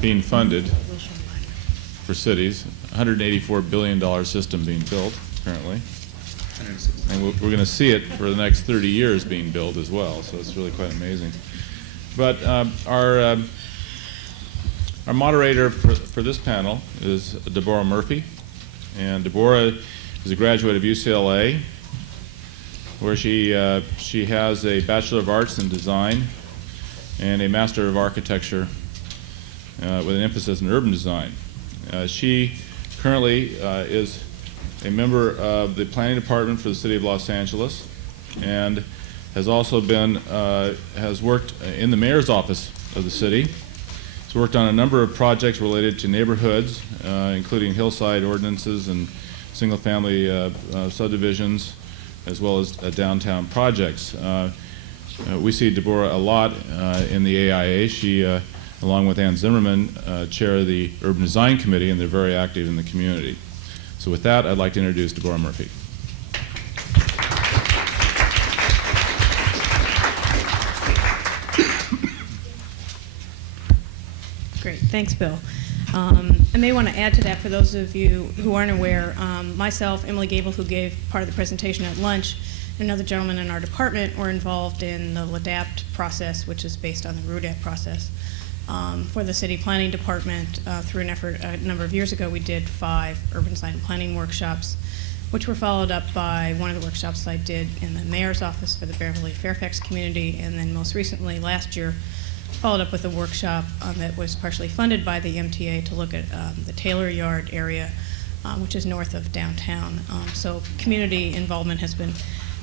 being funded for cities, $184 billion system being built currently. And we're going to see it for the next 30 years being built as well, so it's really quite amazing. But our moderator for this panel is Deborah Murphy. And Deborah is a graduate of UCLA, where she has a Bachelor of Arts in Design and a Master of Architecture with an emphasis in urban design. She currently is a member of the Planning Department for the City of Los Angeles, and has also been, has worked in the Mayor's Office of the city. She's worked on a number of projects related to neighborhoods, including hillside ordinances and single-family subdivisions, as well as downtown projects. We see Deborah a lot in the AIA. She, along with Ann Zimmerman, chair of the Urban Design Committee, and they're very active in the community. So with that, I'd like to introduce Deborah Murphy. Great, thanks, Bill. I may want to add to that for those of you who aren't aware, myself, Emily Gable, who gave part of the presentation at lunch, and another gentleman in our department were involved in the LADAPT process, which is based on the RUDAP process. For the City Planning Department, through an effort a number of years ago, we did 5 urban design and planning workshops, which were followed up by one of the workshops I did in the Mayor's Office for the Beverly Fairfax community, and then most recently, last year, followed up with a workshop that was partially funded by the MTA to look at the Taylor Yard area, which is north of downtown. So community involvement has been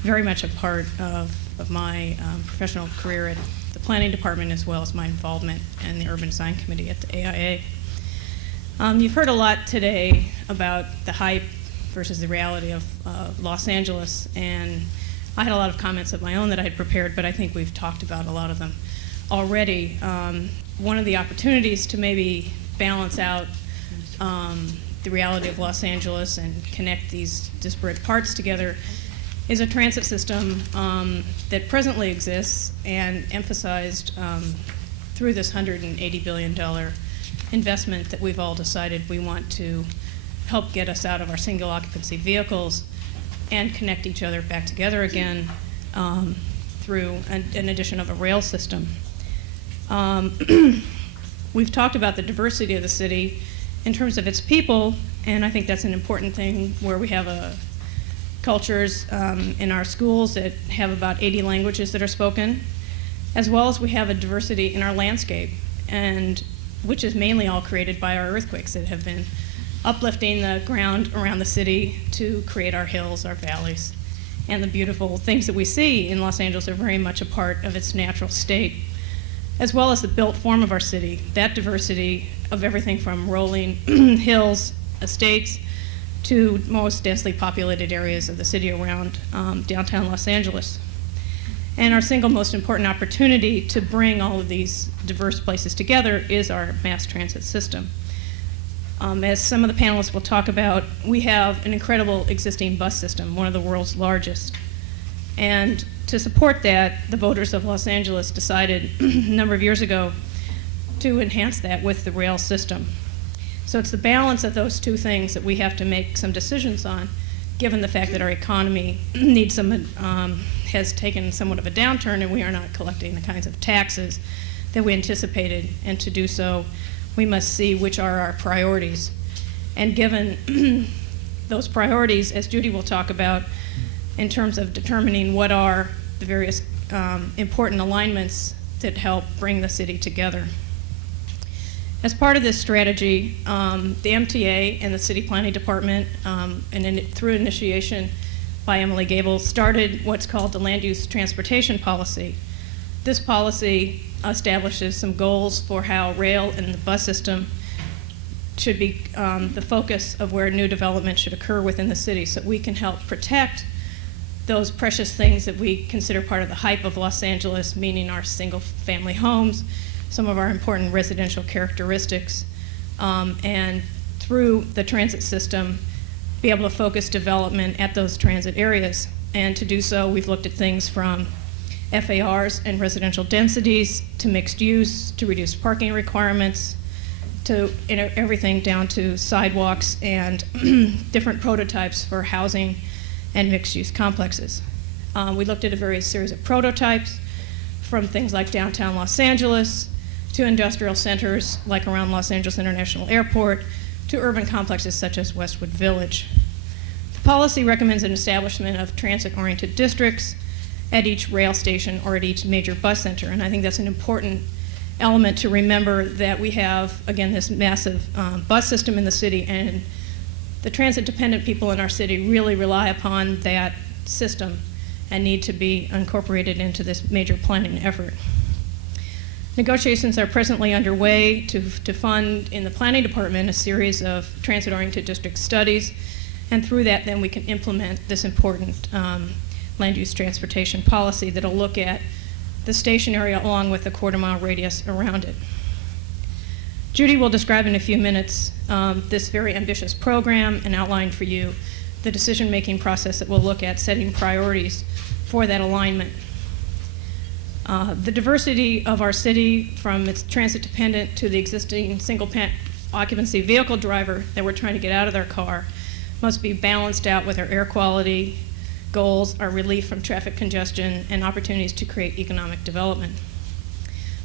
very much a part of my professional career at the Planning Department, as well as my involvement in the Urban Design Committee at the AIA. You've heard a lot today about the hype versus the reality of Los Angeles, and I had a lot of comments of my own that I had prepared, but I think we've talked about a lot of them already. One of the opportunities to maybe balance out the reality of Los Angeles and connect these disparate parts together is a transit system that presently exists and emphasized through this $180 billion investment that we've all decided we want to help get us out of our single occupancy vehicles and connect each other back together again through an addition of a rail system. We've talked about the diversity of the city in terms of its people, and I think that's an important thing where we have cultures in our schools that have about 80 languages that are spoken, as well as we have a diversity in our landscape, and which is mainly all created by our earthquakes that have been uplifting the ground around the city to create our hills, our valleys, and the beautiful things that we see in Los Angeles are very much a part of its natural state, as well as the built form of our city, that diversity of everything from rolling hills, estates, to most densely populated areas of the city around downtown Los Angeles. And our single most important opportunity to bring all of these diverse places together is our mass transit system. As some of the panelists will talk about, we have an incredible existing bus system, one of the world's largest. And to support that, the voters of Los Angeles decided a number of years ago to enhance that with the rail system. So it's the balance of those two things that we have to make some decisions on, given the fact that our economy needs has taken somewhat of a downturn and we are not collecting the kinds of taxes that we anticipated. And to do so, we must see which are our priorities. And given those priorities, as Judy will talk about, in terms of determining what are the various important alignments that help bring the city together. As part of this strategy, the MTA and the City Planning Department, through initiation by Emily Gable, started what's called the Land Use Transportation Policy. This policy establishes some goals for how rail and the bus system should be the focus of where new development should occur within the city, so we can help protect those precious things that we consider part of the hype of Los Angeles, meaning our single-family homes, some of our important residential characteristics, and through the transit system, be able to focus development at those transit areas. And to do so, we've looked at things from FARs and residential densities, to mixed use, to reduce parking requirements, to everything down to sidewalks and different prototypes for housing and mixed-use complexes. We looked at a various series of prototypes, from things like downtown Los Angeles to industrial centers like around Los Angeles International Airport to urban complexes such as Westwood Village. The policy recommends an establishment of transit-oriented districts at each rail station or at each major bus center, and I think that's an important element to remember, that we have, again, this massive bus system in the city, and the transit-dependent people in our city really rely upon that system and need to be incorporated into this major planning effort. Negotiations are presently underway to fund in the planning department a series of transit-oriented district studies, and through that then we can implement this important land use transportation policy that'll look at the station area along with the quarter-mile radius around it. Judy will describe in a few minutes this very ambitious program and outline for you the decision-making process that we'll look at setting priorities for that alignment. The diversity of our city, from its transit-dependent to the existing single occupancy vehicle driver that we're trying to get out of their car, must be balanced out with our air quality goals, our relief from traffic congestion, and opportunities to create economic development.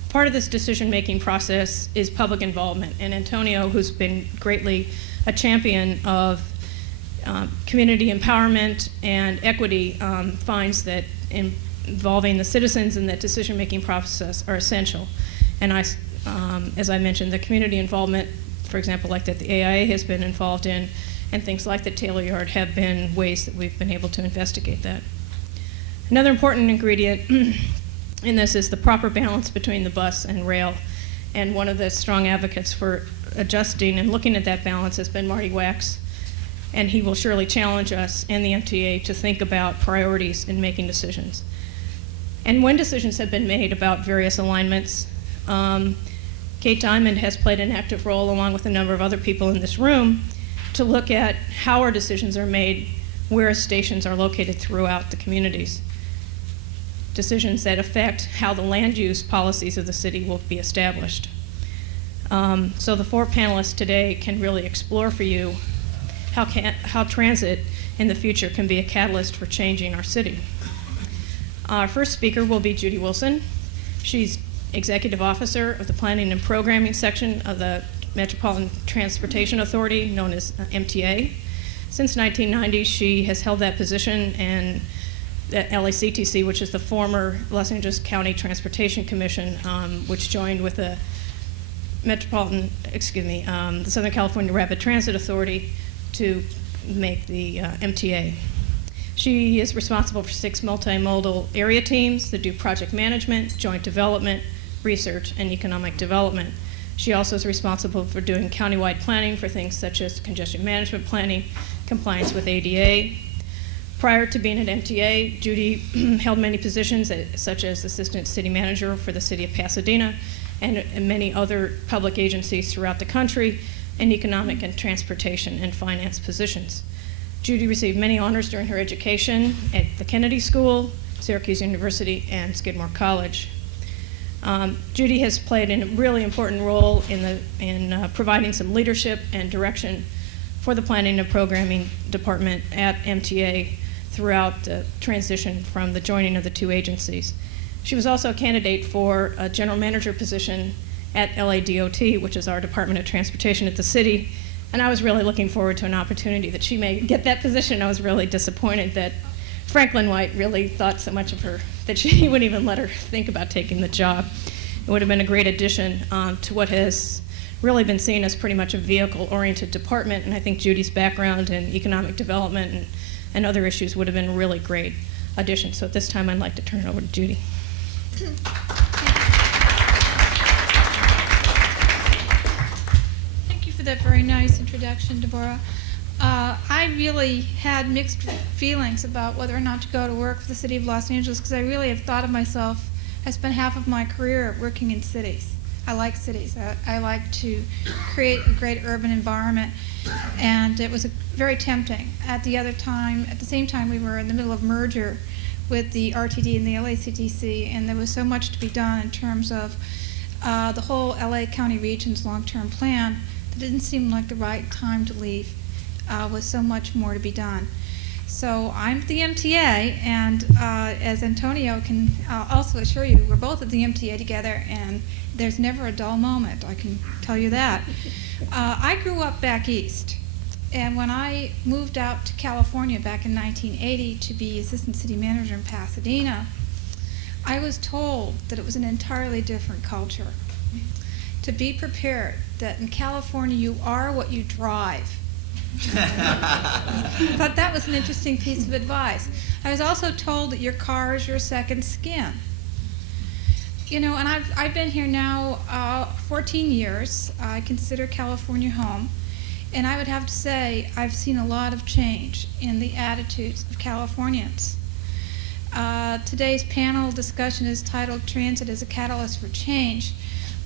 Part of this decision-making process is public involvement, and Antonio, who's been greatly a champion of community empowerment and equity, finds that involving the citizens in that decision-making process are essential. And as I mentioned, the community involvement, for example, like that the AIA has been involved in, and things like the Taylor Yard have been ways that we've been able to investigate that. Another important ingredient in this is the proper balance between the bus and rail. And one of the strong advocates for adjusting and looking at that balance has been Marty Wachs. And he will surely challenge us and the MTA to think about priorities in making decisions. And when decisions have been made about various alignments, Kate Diamond has played an active role, along with a number of other people in this room, to look at how our decisions are made, where stations are located throughout the communities. Decisions that affect how the land use policies of the city will be established. So the four panelists today can really explore for you how transit in the future can be a catalyst for changing our city. Our first speaker will be Judy Wilson. She's Executive Officer of the Planning and Programming section of the Metropolitan Transportation Authority, known as MTA. Since 1990, she has held that position, and the LACTC, which is the former Los Angeles County Transportation Commission, which joined with the the Southern California Rapid Transit Authority to make the MTA. She is responsible for 6 multimodal area teams that do project management, joint development, research, and economic development. She also is responsible for doing countywide planning for things such as congestion management planning, compliance with ADA. Prior to being at MTA, Judy held many positions such as Assistant City Manager for the City of Pasadena and many other public agencies throughout the country in economic and transportation and finance positions. Judy received many honors during her education at the Kennedy School, Syracuse University, and Skidmore College. Judy has played a really important role in providing some leadership and direction for the Planning and Programming Department at MTA throughout the transition from the joining of the two agencies. She was also a candidate for a general manager position at LADOT, which is our Department of Transportation at the city, and I was really looking forward to an opportunity that she may get that position. I was really disappointed that Franklin White really thought so much of her that she wouldn't even let her think about taking the job. It would have been a great addition to what has really been seen as pretty much a vehicle-oriented department, and I think Judy's background in economic development and other issues would have been a really great addition. So at this time, I'd like to turn it over to Judy. Thank you for that very nice introduction, Deborah. I really had mixed feelings about whether or not to go to work for the City of Los Angeles, because I really have thought of myself, I spent half of my career working in cities. I like cities. I like to create a great urban environment, and it was very tempting. At the same time, we were in the middle of merger with the RTD and the LACTC, and there was so much to be done in terms of the whole LA County region's long-term plan that it didn't seem like the right time to leave with so much more to be done. So I'm at the MTA, and as Antonio can also assure you, we're both at the MTA together, and there's never a dull moment, I can tell you that. I grew up back east, and when I moved out to California back in 1980 to be assistant city manager in Pasadena, I was told that it was an entirely different culture. To be prepared that in California you are what you drive. But that was an interesting piece of advice. I was also told that your car is your second skin. You know, and I've been here now 14 years. I consider California home. And I would have to say I've seen a lot of change in the attitudes of Californians. Today's panel discussion is titled Transit as a Catalyst for Change.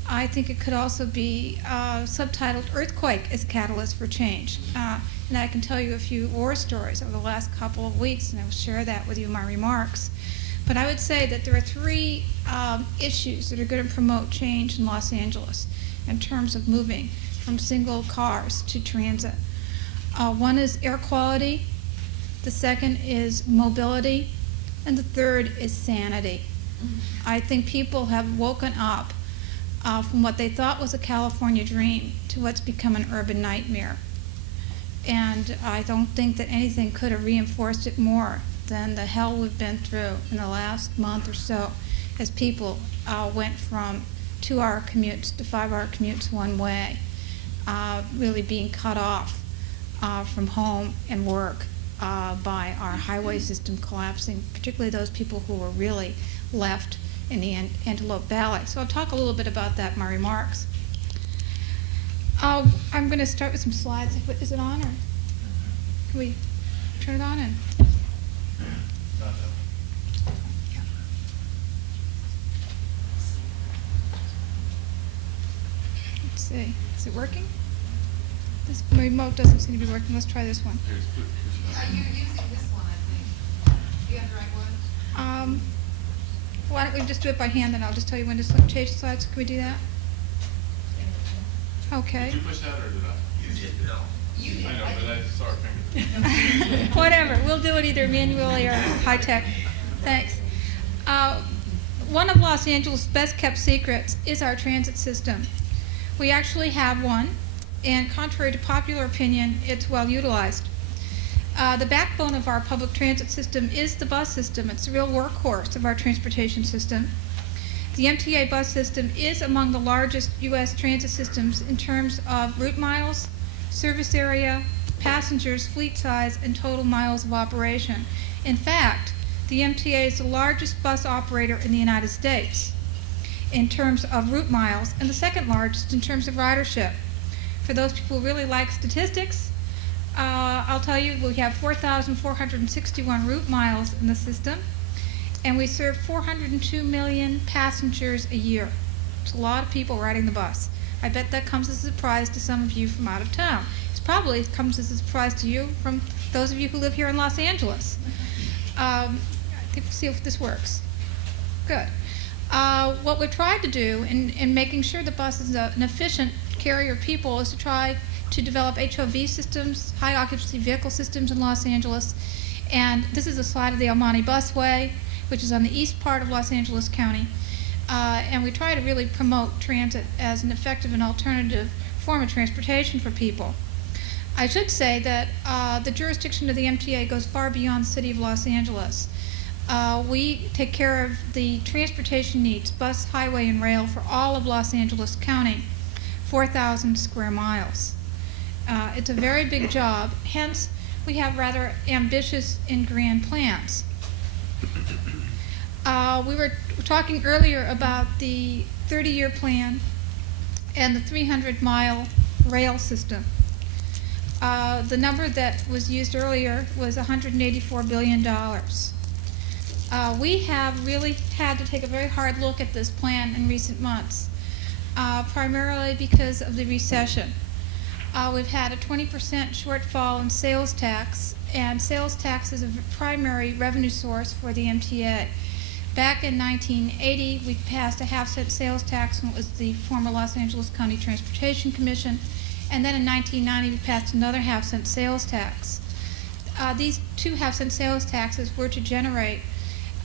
I think it could also be subtitled Earthquake as a Catalyst for Change. And I can tell you a few war stories over the last couple of weeks, and I will share that with you in my remarks. But I would say that there are three issues that are going to promote change in Los Angeles in terms of moving from single cars to transit. One is air quality, the second is mobility, and the third is sanity. I think people have woken up from what they thought was a California dream to what's become an urban nightmare. And I don't think that anything could have reinforced it more than the hell we've been through in the last month or so as people went from 2-hour commutes to 5-hour commutes one way, really being cut off from home and work by our highway system collapsing, particularly those people who were really left in the Antelope Valley. So I'll talk a little bit about that in my remarks. I'm going to start with some slides. Is it on, or can we turn it on? And yeah. Let's see. Is it working? This remote doesn't seem to be working. Let's try this one. Are you using this one, I think? Do you have the right one? Why don't we just do it by hand, then I'll just tell you when to change the slides. Can we do that? Okay. Did you push that or did I? You did. No. You did. I know, but I saw our finger. Whatever. We'll do it either manually or high-tech. Thanks. One of Los Angeles' best-kept secrets is our transit system. We actually have one, and contrary to popular opinion, it's well utilized. The backbone of our public transit system is the bus system. It's the real workhorse of our transportation system. The MTA bus system is among the largest U.S. transit systems in terms of route miles, service area, passengers, fleet size, and total miles of operation. In fact, the MTA is the largest bus operator in the United States in terms of route miles, and the second largest in terms of ridership. For those people who really like statistics, I'll tell you we have 4,461 route miles in the system, and we serve 402 million passengers a year. It's a lot of people riding the bus. I bet that comes as a surprise to some of you from out of town. It probably comes as a surprise to you from those of you who live here in Los Angeles. I think we'll see if this works. Good. What we've tried to do in making sure the bus is an efficient carrier of people is to try to develop HOV systems, high occupancy vehicle systems in Los Angeles. And this is a slide of the El Monte Busway, which is on the east part of Los Angeles County. And we try to really promote transit as an effective and alternative form of transportation for people. I should say that the jurisdiction of the MTA goes far beyond the city of Los Angeles. We take care of the transportation needs, bus, highway, and rail for all of Los Angeles County, 4,000 square miles. It's a very big job, hence we have rather ambitious and grand plans. We were talking earlier about the 30-year plan and the 300-mile rail system. The number that was used earlier was $184 billion. We have really had to take a very hard look at this plan in recent months, primarily because of the recession. We've had a 20% shortfall in sales tax, and sales tax is a primary revenue source for the MTA. Back in 1980, we passed a half-cent sales tax, and it was the former Los Angeles County Transportation Commission. And then in 1990, we passed another half-cent sales tax. These two half-cent sales taxes were to generate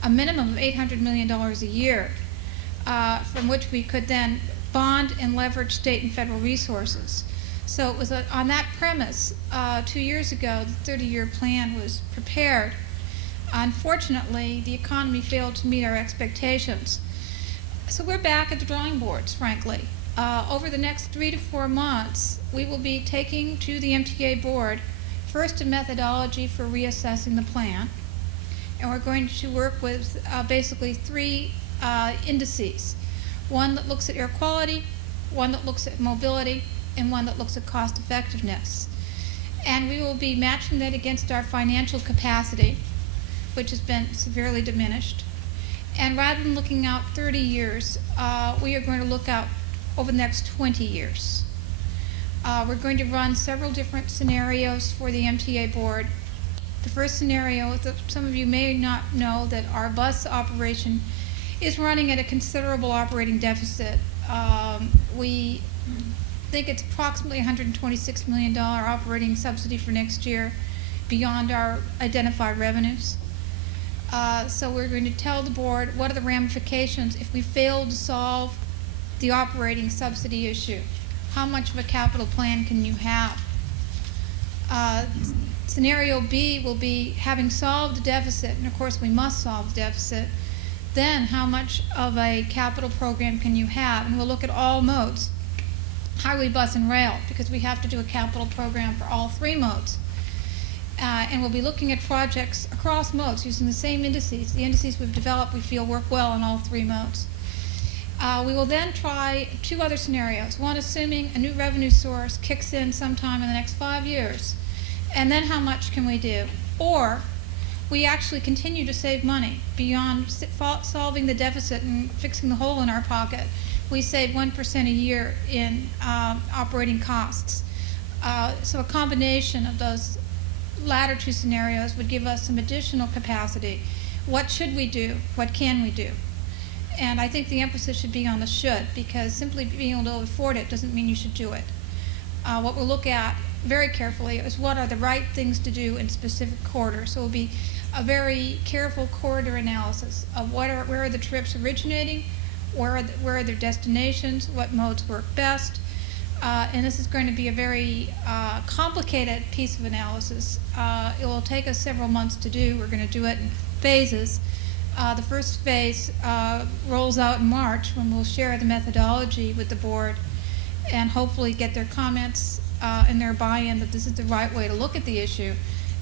a minimum of $800 million a year, from which we could then bond and leverage state and federal resources. So it was on that premise, 2 years ago, the 30-year plan was prepared. Unfortunately, the economy failed to meet our expectations. So we're back at the drawing boards, frankly. Over the next 3 to 4 months, we will be taking to the MTA board first a methodology for reassessing the plan, and we're going to work with basically 3 indices. One that looks at air quality, one that looks at mobility, and one that looks at cost effectiveness. And we will be matching that against our financial capacity, which has been severely diminished. And rather than looking out 30 years, we are going to look out over the next 20 years. We're going to run several different scenarios for the MTA board. The first scenario, some of you may not know that our bus operation is running at a considerable operating deficit. We think it's approximately $126 million operating subsidy for next year beyond our identified revenues. So we're going to tell the board what are the ramifications if we fail to solve the operating subsidy issue. How much of a capital plan can you have? Scenario B will be having solved the deficit, and of course we must solve the deficit, then how much of a capital program can you have? And we'll look at all modes, highway, bus, and rail, because we have to do a capital program for all 3 modes. And we'll be looking at projects across modes using the same indices. The indices we've developed we feel work well in all 3 modes. We will then try 2 other scenarios. One, assuming a new revenue source kicks in sometime in the next 5 years. And then how much can we do? Or we actually continue to save money beyond solving the deficit and fixing the hole in our pocket. We save 1% a year in operating costs. So a combination of those latter 2 scenarios would give us some additional capacity. What should we do? What can we do? And I think the emphasis should be on the should, because simply being able to afford it doesn't mean you should do it. What we'll look at very carefully is what are the right things to do in specific corridors. So it will be a very careful corridor analysis of where are the trips originating, where are their destinations, what modes work best. And this is going to be a very complicated piece of analysis. It will take us several months to do. We're going to do it in phases. The first phase rolls out in March, when we'll share the methodology with the board and hopefully get their comments and their buy-in that this is the right way to look at the issue.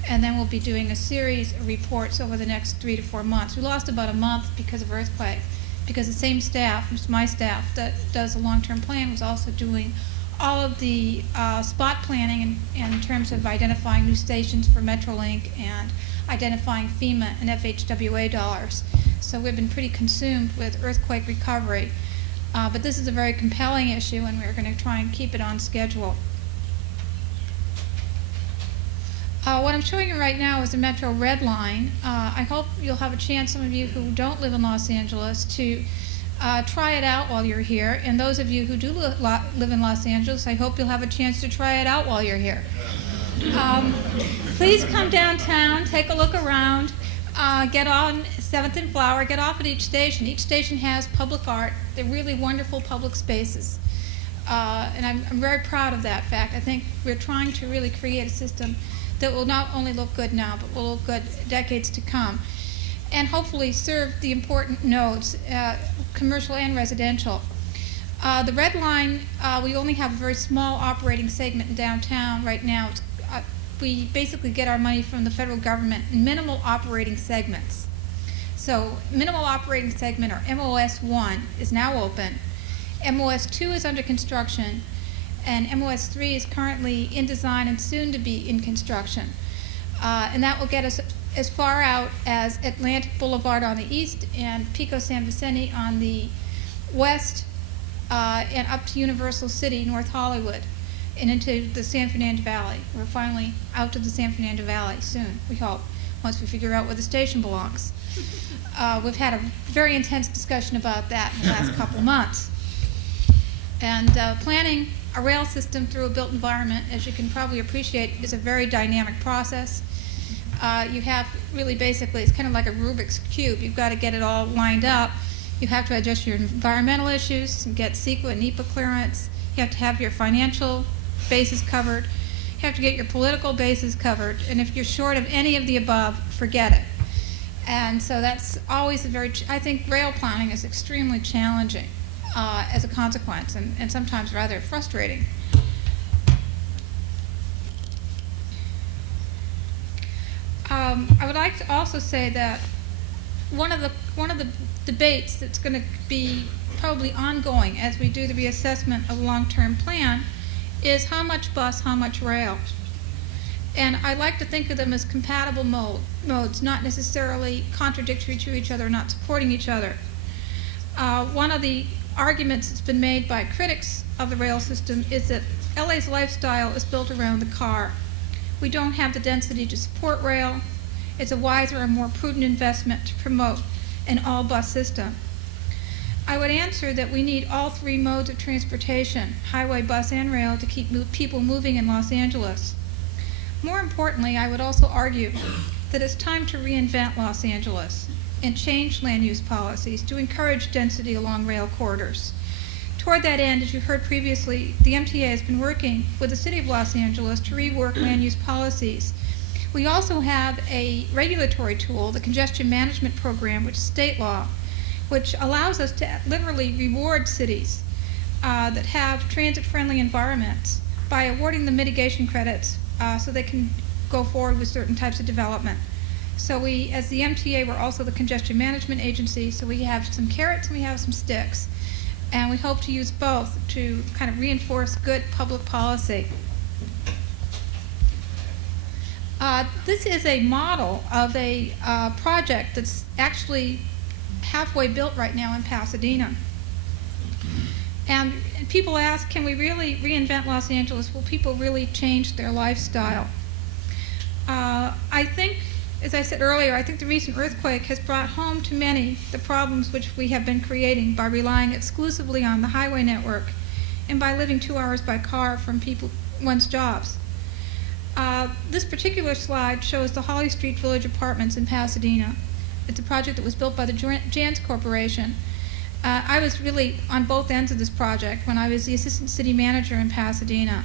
And then we'll be doing a series of reports over the next 3 to 4 months. We lost about a month because of earthquake, because the same staff, which is my staff, that does the long-term plan, was also doing all of the spot planning in terms of identifying new stations for Metrolink and identifying FEMA and FHWA dollars. So we've been pretty consumed with earthquake recovery. But this is a very compelling issue, and we're going to try and keep it on schedule. What I'm showing you right now is the Metro Red Line. I hope you'll have a chance, some of you who don't live in Los Angeles, to try it out while you're here. And those of you who do live in Los Angeles, I hope you'll have a chance to try it out while you're here. Please come downtown, take a look around, get on 7th and Flower, get off at each station. Each station has public art. They're really wonderful public spaces. And I'm very proud of that fact. I think we're trying to really create a system that will not only look good now, but will look good decades to come, and hopefully serve the important nodes, commercial and residential. The Red Line, we only have a very small operating segment in downtown right now. We basically get our money from the federal government in minimal operating segments. So minimal operating segment, or MOS 1, is now open. MOS 2 is under construction, and MOS 3 is currently in design and soon to be in construction. And that will get us as far out as Atlantic Boulevard on the east and Pico San Vicente on the west, and up to Universal City, North Hollywood. and into the San Fernando Valley. We're finally out to the San Fernando Valley soon, we hope, once we figure out where the station belongs. We've had a very intense discussion about that in the last couple of months. And planning a rail system through a built environment, as you can probably appreciate, is a very dynamic process. You have really basically, it's kind of like a Rubik's Cube. You've got to get it all lined up. You have to adjust your environmental issues and get CEQA and NEPA clearance. You have to have your financial bases covered. You have to get your political bases covered. And if you're short of any of the above, forget it. And so that's always I think rail planning is extremely challenging as a consequence, and sometimes rather frustrating. I would like to also say that one of the debates that's going to be probably ongoing as we do the reassessment of the long-term plan is how much bus, how much rail. And I like to think of them as compatible modes, not necessarily contradictory to each other, not supporting each other. One of the arguments that's been made by critics of the rail system is that LA's lifestyle is built around the car. We don't have the density to support rail. It's a wiser and more prudent investment to promote an all-bus system. I would answer that we need all three modes of transportation, highway, bus, and rail, to keep people moving in Los Angeles. More importantly, I would also argue that it's time to reinvent Los Angeles and change land use policies to encourage density along rail corridors. Toward that end, as you heard previously, the MTA has been working with the City of Los Angeles to rework land use policies. We also have a regulatory tool, the Congestion Management Program, which is state law, which allows us to literally reward cities that have transit-friendly environments by awarding them mitigation credits so they can go forward with certain types of development. So we, as the MTA, we're also the Congestion Management Agency, so we have some carrots and we have some sticks. And we hope to use both to kind of reinforce good public policy. This is a model of a project that's actually halfway built right now in Pasadena. And people ask, can we really reinvent Los Angeles? Will people really change their lifestyle? I think, as I said earlier, I think the recent earthquake has brought home to many the problems which we have been creating by relying exclusively on the highway network and by living 2 hours by car from one's jobs. This particular slide shows the Holly Street Village Apartments in Pasadena. It's a project that was built by the Jans Corporation. I was really on both ends of this project when I was the assistant city manager in Pasadena.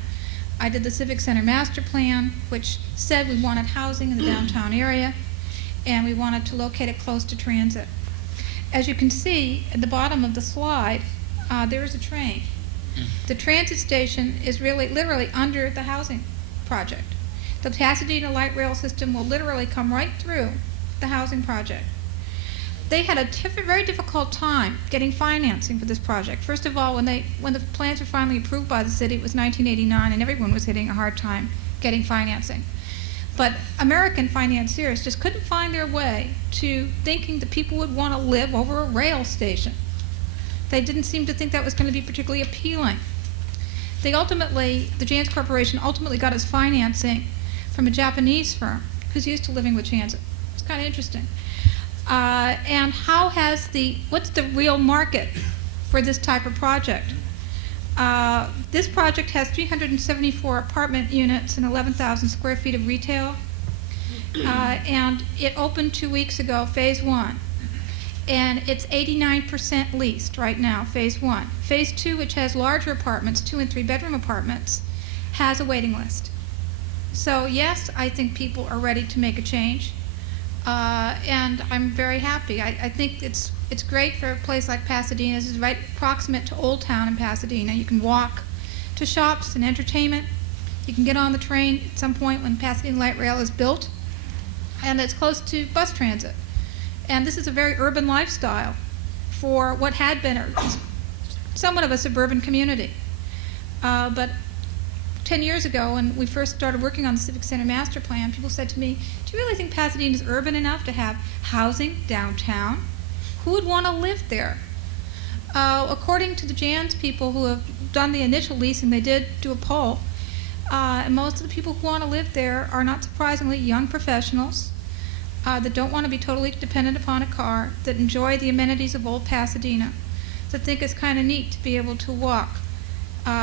I did the Civic Center Master Plan, which said we wanted housing in the downtown area, and we wanted to locate it close to transit. As you can see at the bottom of the slide, there is a train. The transit station is really literally under the housing project. The Pasadena light rail system will literally come right through the housing project. They had a very difficult time getting financing for this project. First of all, when the plans were finally approved by the city, it was 1989, and everyone was hitting a hard time getting financing. But American financiers just couldn't find their way to thinking that people would want to live over a rail station. They didn't seem to think that was going to be particularly appealing. The Jans Corporation ultimately got its financing from a Japanese firm who's used to living with transit. It's kind of interesting. And what's the real market for this type of project? This project has 374 apartment units and 11,000 square feet of retail. And it opened 2 weeks ago, phase 1. And it's 89% leased right now, phase 1. Phase 2, which has larger apartments, 2 and 3 bedroom apartments, has a waiting list. So yes, I think people are ready to make a change. And I'm very happy. I think it's great for a place like Pasadena. This is right proximate to Old Town in Pasadena. You can walk to shops and entertainment. You can get on the train at some point when Pasadena Light Rail is built. And it's close to bus transit. And this is a very urban lifestyle for what had been somewhat of a suburban community. But 10 years ago, when we first started working on the Civic Center Master Plan, people said to me, do you really think Pasadena is urban enough to have housing downtown? Who would want to live there? According to the Jans people who have done the initial leasing, they did do a poll, And most of the people who want to live there are not surprisingly young professionals that don't want to be totally dependent upon a car, that enjoy the amenities of old Pasadena, that think it's kind of neat to be able to walk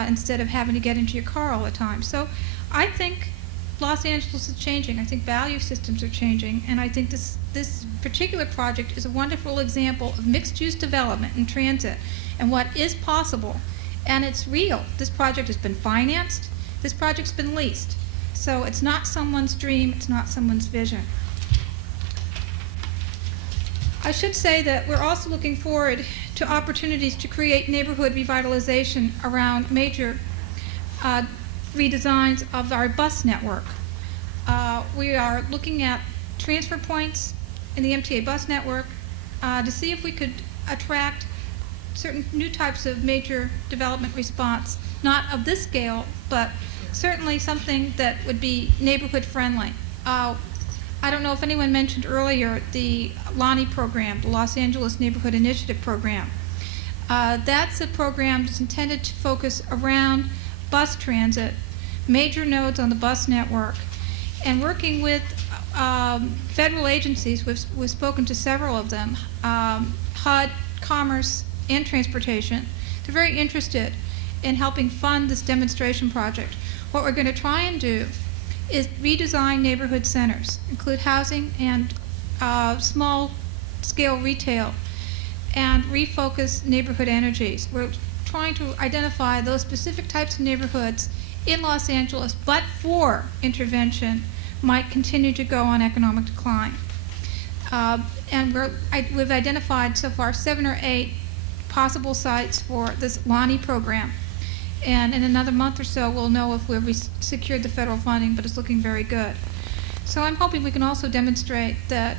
instead of having to get into your car all the time. So I think Los Angeles is changing. I think value systems are changing, and I think this particular project is a wonderful example of mixed-use development and transit and what is possible, and it's real. This project has been financed. This project's been leased. So it's not someone's dream. It's not someone's vision. I should say that we're also looking forward to opportunities to create neighborhood revitalization around major redesigns of our bus network. We are looking at transfer points in the MTA bus network to see if we could attract certain new types of major development response, not of this scale, but certainly something that would be neighborhood friendly. I don't know if anyone mentioned earlier the LANI program, the Los Angeles Neighborhood Initiative Program. That's a program that's intended to focus around bus transit, major nodes on the bus network, and working with federal agencies. We've spoken to several of them, HUD, Commerce, and Transportation. They're very interested in helping fund this demonstration project. What we're going to try and do is redesign neighborhood centers, include housing and small-scale retail, and refocus neighborhood energies. We're trying to identify those specific types of neighborhoods in Los Angeles, but for intervention, might continue to go on economic decline. And we've identified so far 7 or 8 possible sites for this LANI program. And in another month or so, we'll know if we've secured the federal funding, but it's looking very good. So I'm hoping we can also demonstrate that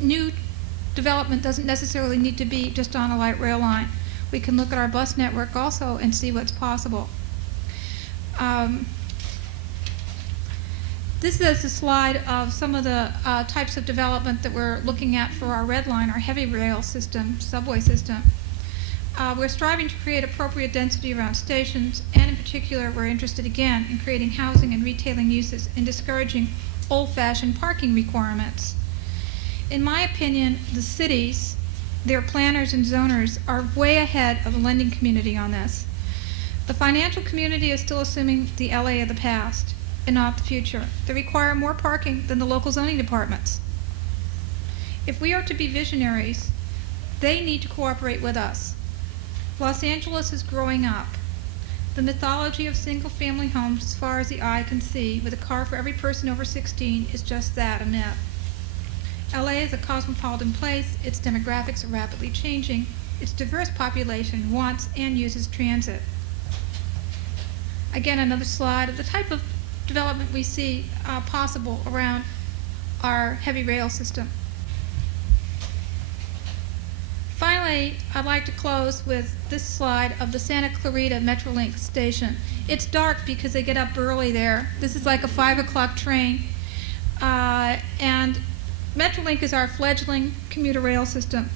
new development doesn't necessarily need to be just on a light rail line. We can look at our bus network also and see what's possible. This is a slide of some of the types of development that we're looking at for our red line, our heavy rail system, subway system. We're striving to create appropriate density around stations, and in particular, we're interested again in creating housing and retailing uses and discouraging old-fashioned parking requirements. In my opinion, the cities, their planners and zoners, are way ahead of the lending community on this. The financial community is still assuming the LA of the past and not the future. They require more parking than the local zoning departments. If we are to be visionaries, they need to cooperate with us. Los Angeles is growing up. The mythology of single-family homes as far as the eye can see, with a car for every person over 16, is just that, a myth. LA is a cosmopolitan place. Its demographics are rapidly changing. Its diverse population wants and uses transit. Again, another slide of the type of development we see possible around our heavy rail system. Finally, I'd like to close with this slide of the Santa Clarita Metrolink station. It's dark because they get up early there. This is like a 5 o'clock train. And Metrolink is our fledgling commuter rail system.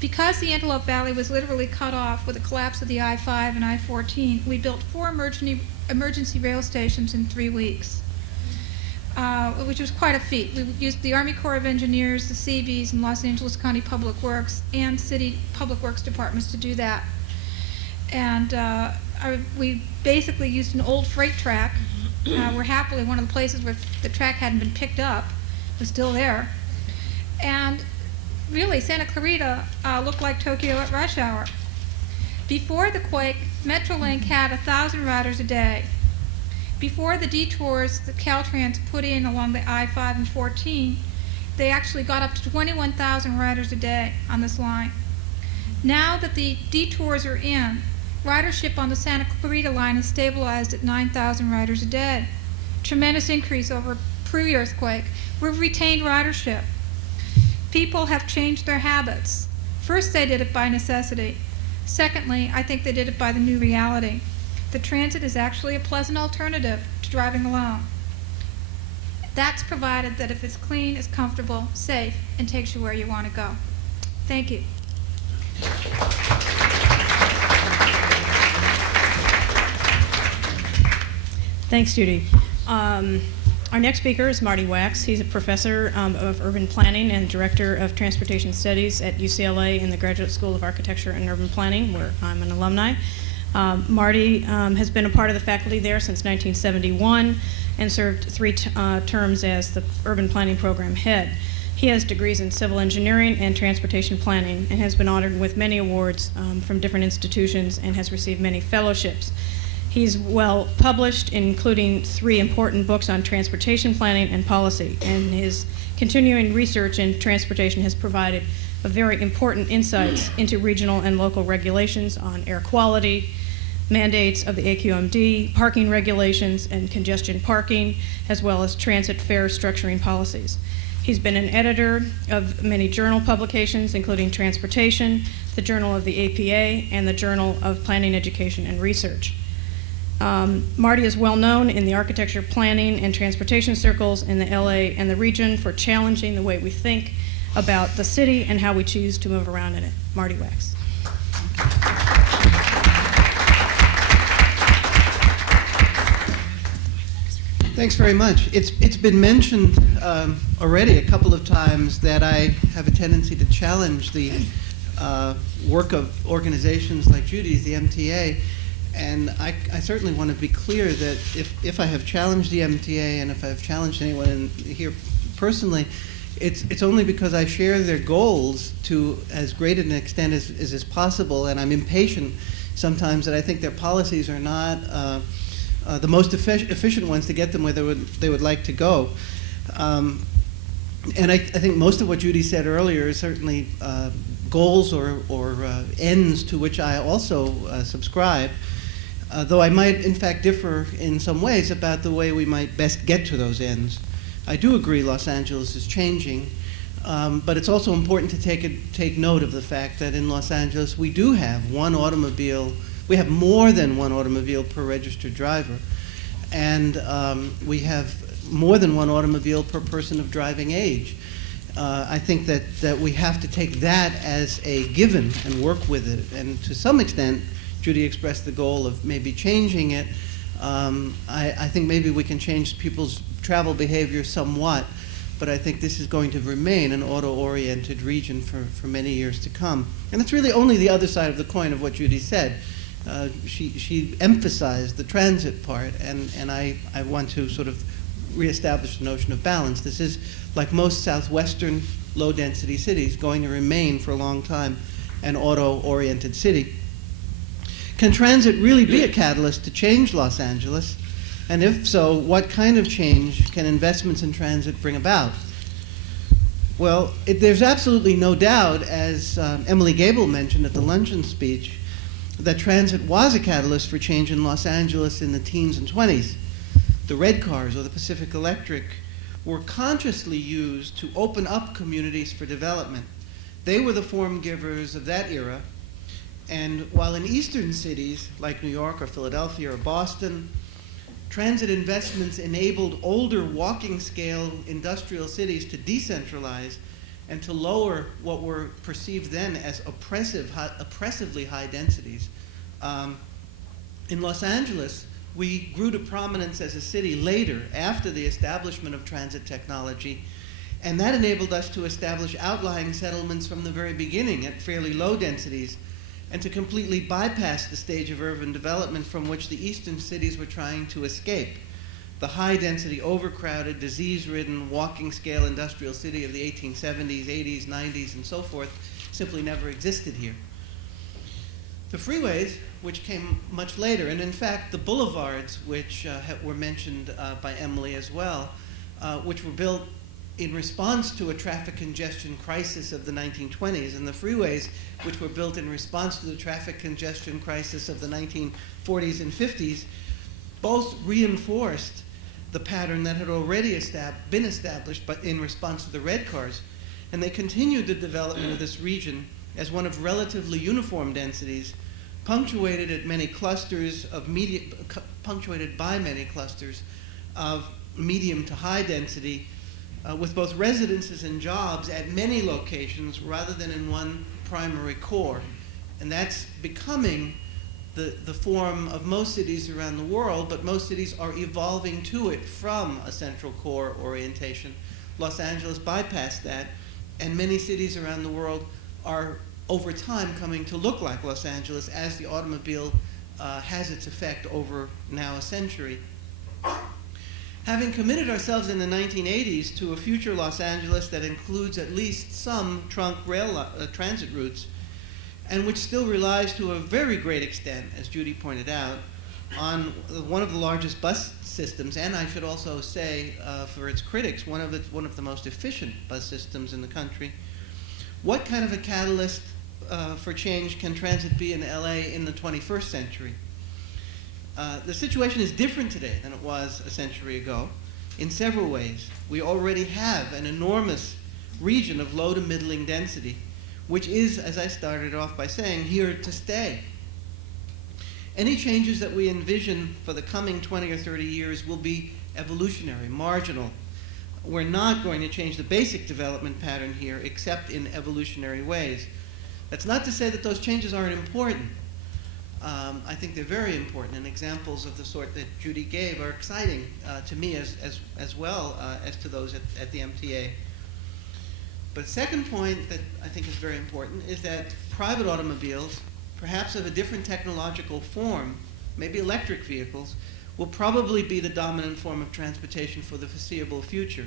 Because the Antelope Valley was literally cut off with the collapse of the I-5 and I-14, we built 4 emergency rail stations in 3 weeks, which was quite a feat. We used the Army Corps of Engineers, the Seabees, and Los Angeles County Public Works and city public works departments to do that. And we basically used an old freight track. We're happily one of the places where the track hadn't been picked up. It was still there. And really, Santa Clarita looked like Tokyo at rush hour. Before the quake, Metrolink had 1,000 riders a day. Before the detours that Caltrans put in along the I-5 and 14, they actually got up to 21,000 riders a day on this line. Now that the detours are in, ridership on the Santa Clarita line is stabilized at 9,000 riders a day. Tremendous increase over pre-earthquake. We've retained ridership. People have changed their habits. First, they did it by necessity. Secondly, I think they did it by the new reality. The transit is actually a pleasant alternative to driving alone. That's provided that if it's clean, it's comfortable, safe, and takes you where you want to go. Thank you. Thanks, Judy. Our next speaker is Marty Wachs. He's a professor of urban planning and director of transportation studies at UCLA in the Graduate School of Architecture and Urban Planning, where I'm an alumni. Marty has been a part of the faculty there since 1971 and served 3 terms as the urban planning program head. He has degrees in civil engineering and transportation planning and has been honored with many awards from different institutions and has received many fellowships. He's well published, including 3 important books on transportation planning and policy, and his continuing research in transportation has provided a very important insights into regional and local regulations on air quality, mandates of the AQMD, parking regulations and congestion parking, as well as transit fare structuring policies. He's been an editor of many journal publications, including Transportation, the Journal of the APA, and the Journal of Planning, Education, and Research. Marty is well known in the architecture, planning, and transportation circles in the LA and the region for challenging the way we think about the city and how we choose to move around in it. Marty Wachs. Thanks very much. It's been mentioned already a couple of times that I have a tendency to challenge the work of organizations like Judy's, the MTA, and I certainly want to be clear that if I have challenged the MTA and if I've challenged anyone here personally, it's only because I share their goals to as great an extent as is possible, and I'm impatient sometimes that I think their policies are not the most efficient ones to get them where they would like to go. And I think most of what Judy said earlier is certainly goals or ends to which I also subscribe, though I might in fact differ in some ways about the way we might best get to those ends. I do agree Los Angeles is changing, but it's also important to take note of the fact that in Los Angeles we do have one automobile. We have more than one automobile per registered driver, and we have more than one automobile per person of driving age. I think that we have to take that as a given and work with it. And to some extent, Judy expressed the goal of maybe changing it. I think maybe we can change people's travel behavior somewhat, but I think this is going to remain an auto-oriented region for many years to come. And it's really only the other side of the coin of what Judy said. She emphasized the transit part, and I want to sort of reestablish the notion of balance. This is, like most southwestern low-density cities, going to remain for a long time an auto-oriented city. Can transit really be a catalyst to change Los Angeles? And if so, what kind of change can investments in transit bring about? Well, there's absolutely no doubt, as Emily Gable mentioned at the luncheon speech, that transit was a catalyst for change in Los Angeles in the teens and 20s. The red cars or the Pacific Electric were consciously used to open up communities for development. They were the form givers of that era. And while in eastern cities like New York or Philadelphia or Boston, transit investments enabled older walking scale industrial cities to decentralize and to lower what were perceived then as oppressively high densities. In Los Angeles, we grew to prominence as a city later, after the establishment of transit technology, and that enabled us to establish outlying settlements from the very beginning at fairly low densities, and to completely bypass the stage of urban development from which the eastern cities were trying to escape. The high-density, overcrowded, disease-ridden, walking-scale industrial city of the 1870s, 80s, 90s, and so forth simply never existed here. The freeways, which came much later, and in fact the boulevards, which were mentioned by Emily as well, which were built in response to a traffic congestion crisis of the 1920s, and the freeways, which were built in response to the traffic congestion crisis of the 1940s and 50s, both reinforced the pattern that had already been established but in response to the red cars. And they continued the development of this region as one of relatively uniform densities, punctuated by many clusters of medium to high density, with both residences and jobs at many locations rather than in one primary core. And that's becoming the form of most cities around the world, but most cities are evolving to it from a central core orientation. Los Angeles bypassed that, and many cities around the world are over time coming to look like Los Angeles as the automobile has its effect over now a century. Having committed ourselves in the 1980s to a future Los Angeles that includes at least some trunk rail transit routes, and which still relies to a very great extent, as Judy pointed out, on one of the largest bus systems, and I should also say, for its critics, one of the most efficient bus systems in the country. What kind of a catalyst for change can transit be in LA in the 21st century? The situation is different today than it was a century ago in several ways. We already have an enormous region of low to middling density, which is, as I started off by saying, here to stay. Any changes that we envision for the coming 20 or 30 years will be evolutionary, marginal. We're not going to change the basic development pattern here except in evolutionary ways. That's not to say that those changes aren't important. I think they're very important, and examples of the sort that Judy gave are exciting to me as well as to those at the MTA. But a second point that I think is very important is that private automobiles, perhaps of a different technological form, maybe electric vehicles, will probably be the dominant form of transportation for the foreseeable future.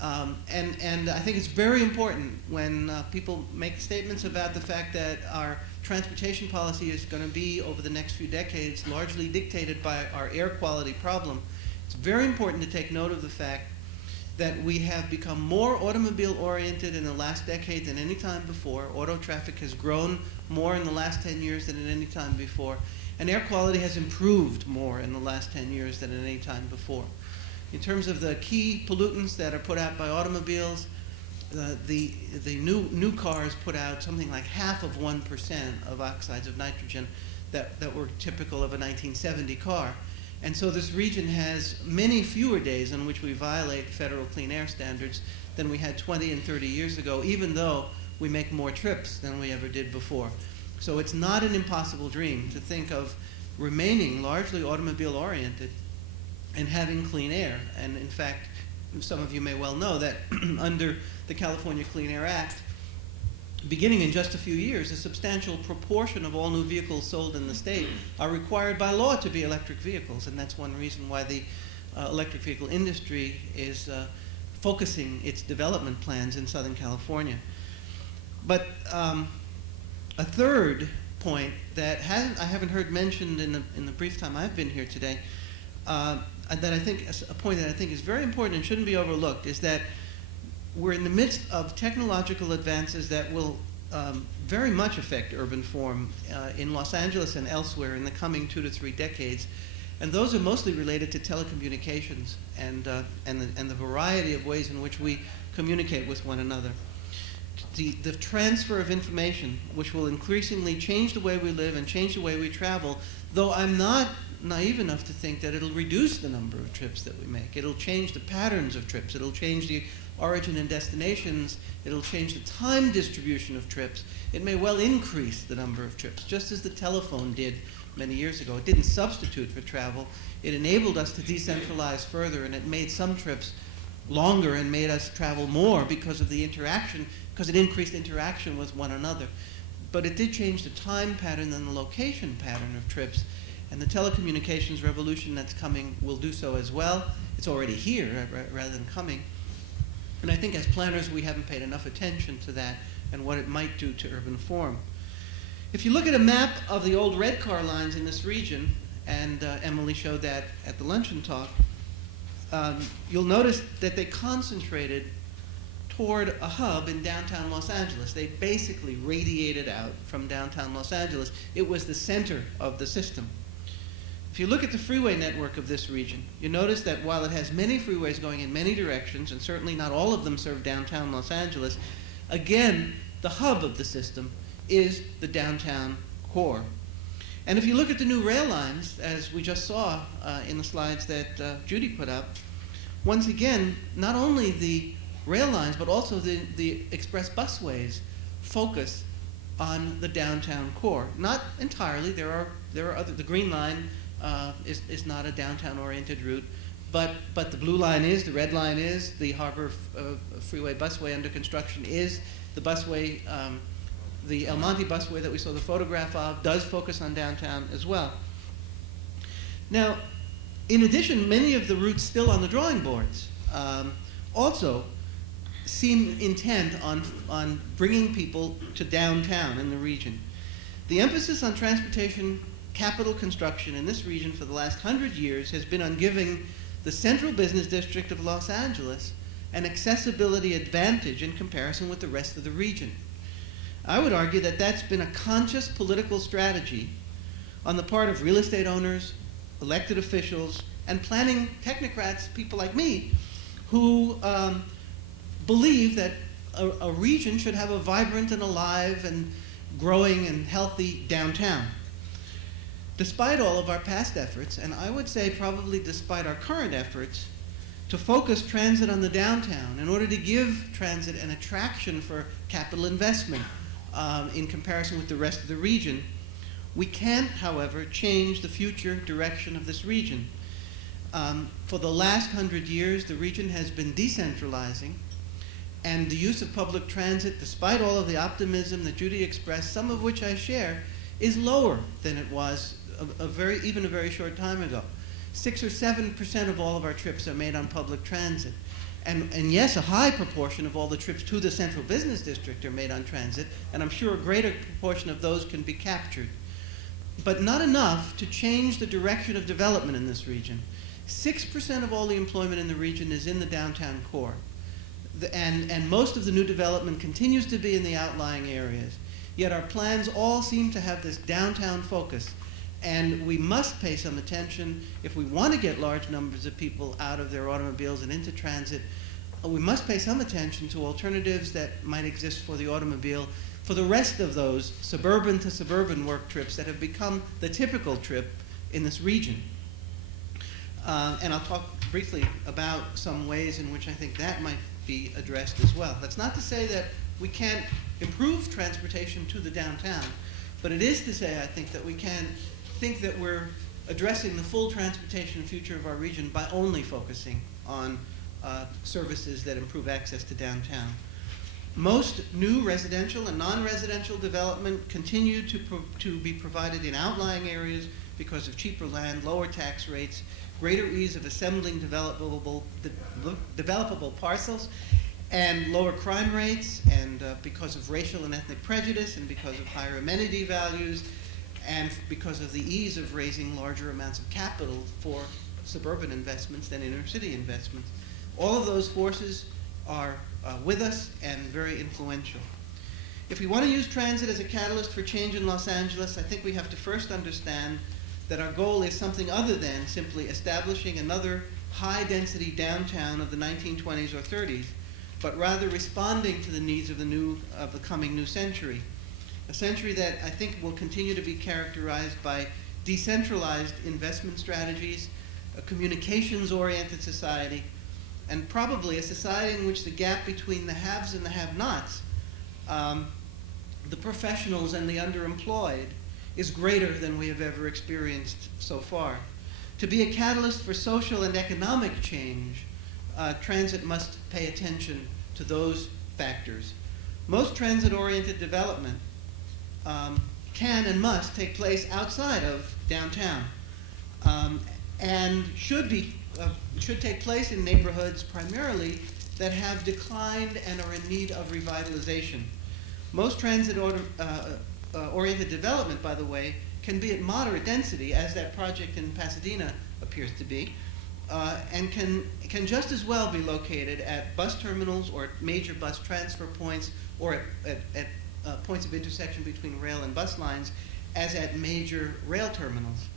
And I think it's very important when people make statements about the fact that our transportation policy is going to be, over the next few decades, largely dictated by our air quality problem. It's very important to take note of the fact that we have become more automobile-oriented in the last decade than any time before. Auto traffic has grown more in the last 10 years than at any time before. And air quality has improved more in the last 10 years than at any time before. In terms of the key pollutants that are put out by automobiles, the new cars put out something like 0.5% of oxides of nitrogen that were typical of a 1970 car. And so this region has many fewer days on which we violate federal clean air standards than we had 20 and 30 years ago, even though we make more trips than we ever did before. So it's not an impossible dream to think of remaining largely automobile-oriented and having clean air. And in fact, some of you may well know that under the California Clean Air Act, beginning in just a few years, a substantial proportion of all new vehicles sold in the state are required by law to be electric vehicles, and that's one reason why the electric vehicle industry is focusing its development plans in Southern California. But a third point that I haven't heard mentioned in the brief time I've been here today, that I think a point that I think is very important and shouldn't be overlooked, is that we're in the midst of technological advances that will very much affect urban form in Los Angeles and elsewhere in the coming 2 to 3 decades. And those are mostly related to telecommunications and the variety of ways in which we communicate with one another. The transfer of information, which will increasingly change the way we live and change the way we travel, though I'm not naive enough to think that it'll reduce the number of trips that we make. It'll change the patterns of trips. It'll change the origin and destinations. It'll change the time distribution of trips. It may well increase the number of trips, just as the telephone did many years ago. It didn't substitute for travel. It enabled us to decentralize further, and it made some trips longer and made us travel more because of the interaction, because it increased interaction with one another. But it did change the time pattern and the location pattern of trips. And the telecommunications revolution that's coming will do so as well. It's already here rather than coming. And I think as planners, we haven't paid enough attention to that and what it might do to urban form. If you look at a map of the old red car lines in this region, and Emily showed that at the luncheon talk, you'll notice that they concentrated toward a hub in downtown Los Angeles. They basically radiated out from downtown Los Angeles. It was the center of the system. If you look at the freeway network of this region, you notice that while it has many freeways going in many directions, and certainly not all of them serve downtown Los Angeles, again, the hub of the system is the downtown core. And if you look at the new rail lines, as we just saw in the slides that Judy put up, once again, not only the rail lines, but also the express busways focus on the downtown core. Not entirely. There are other. The Green Line is not a downtown-oriented route, but the Blue Line is. The Red Line is. The Harbor Freeway busway under construction is. The busway, the El Monte busway that we saw the photograph of, does focus on downtown as well. Now, in addition, many of the routes still on the drawing boards also seem intent on bringing people to downtown in the region. The emphasis on transportation capital construction in this region for the last 100 years has been on giving the central business district of Los Angeles an accessibility advantage in comparison with the rest of the region. I would argue that that's been a conscious political strategy on the part of real estate owners, elected officials, and planning technocrats, people like me, who believe that a region should have a vibrant and alive and growing and healthy downtown. Despite all of our past efforts, and I would say probably despite our current efforts, to focus transit on the downtown in order to give transit an attraction for capital investment in comparison with the rest of the region, we can't, however, change the future direction of this region. For the last 100 years, the region has been decentralizing, and the use of public transit, despite all of the optimism that Judy expressed, some of which I share, is lower than it was even a very short time ago. 6 or 7% of all of our trips are made on public transit. And yes, a high proportion of all the trips to the central business district are made on transit, and I'm sure a greater proportion of those can be captured. But not enough to change the direction of development in this region. 6% of all the employment in the region is in the downtown core. And most of the new development continues to be in the outlying areas. Yet our plans all seem to have this downtown focus. And we must pay some attention if we want to get large numbers of people out of their automobiles and into transit. We must pay some attention to alternatives that might exist for the automobile for the rest of those suburban to suburban work trips that have become the typical trip in this region. And I'll talk briefly about some ways in which I think that might be addressed as well. That's not to say that we can't improve transportation to the downtown, but it is to say, I think, that we can think that we're addressing the full transportation future of our region by only focusing on services that improve access to downtown. Most new residential and non-residential development continue to be provided in outlying areas because of cheaper land, lower tax rates, greater ease of assembling developable parcels, and lower crime rates, and because of racial and ethnic prejudice, and because of higher amenity values, and because of the ease of raising larger amounts of capital for suburban investments than inner city investments. All of those forces are with us and very influential. If we want to use transit as a catalyst for change in Los Angeles, I think we have to first understand that our goal is something other than simply establishing another high-density downtown of the 1920s or 30s, but rather responding to the needs of the coming new century. A century that I think will continue to be characterized by decentralized investment strategies, a communications-oriented society, and probably a society in which the gap between the haves and the have-nots, the professionals and the underemployed, is greater than we have ever experienced so far. To be a catalyst for social and economic change, transit must pay attention to those factors. Most transit-oriented development can and must take place outside of downtown, and should take place in neighborhoods primarily that have declined and are in need of revitalization. Most transit-oriented development, by the way, can be at moderate density, as that project in Pasadena appears to be, and can just as well be located at bus terminals or at major bus transfer points or at points of intersection between rail and bus lines as at major rail terminals.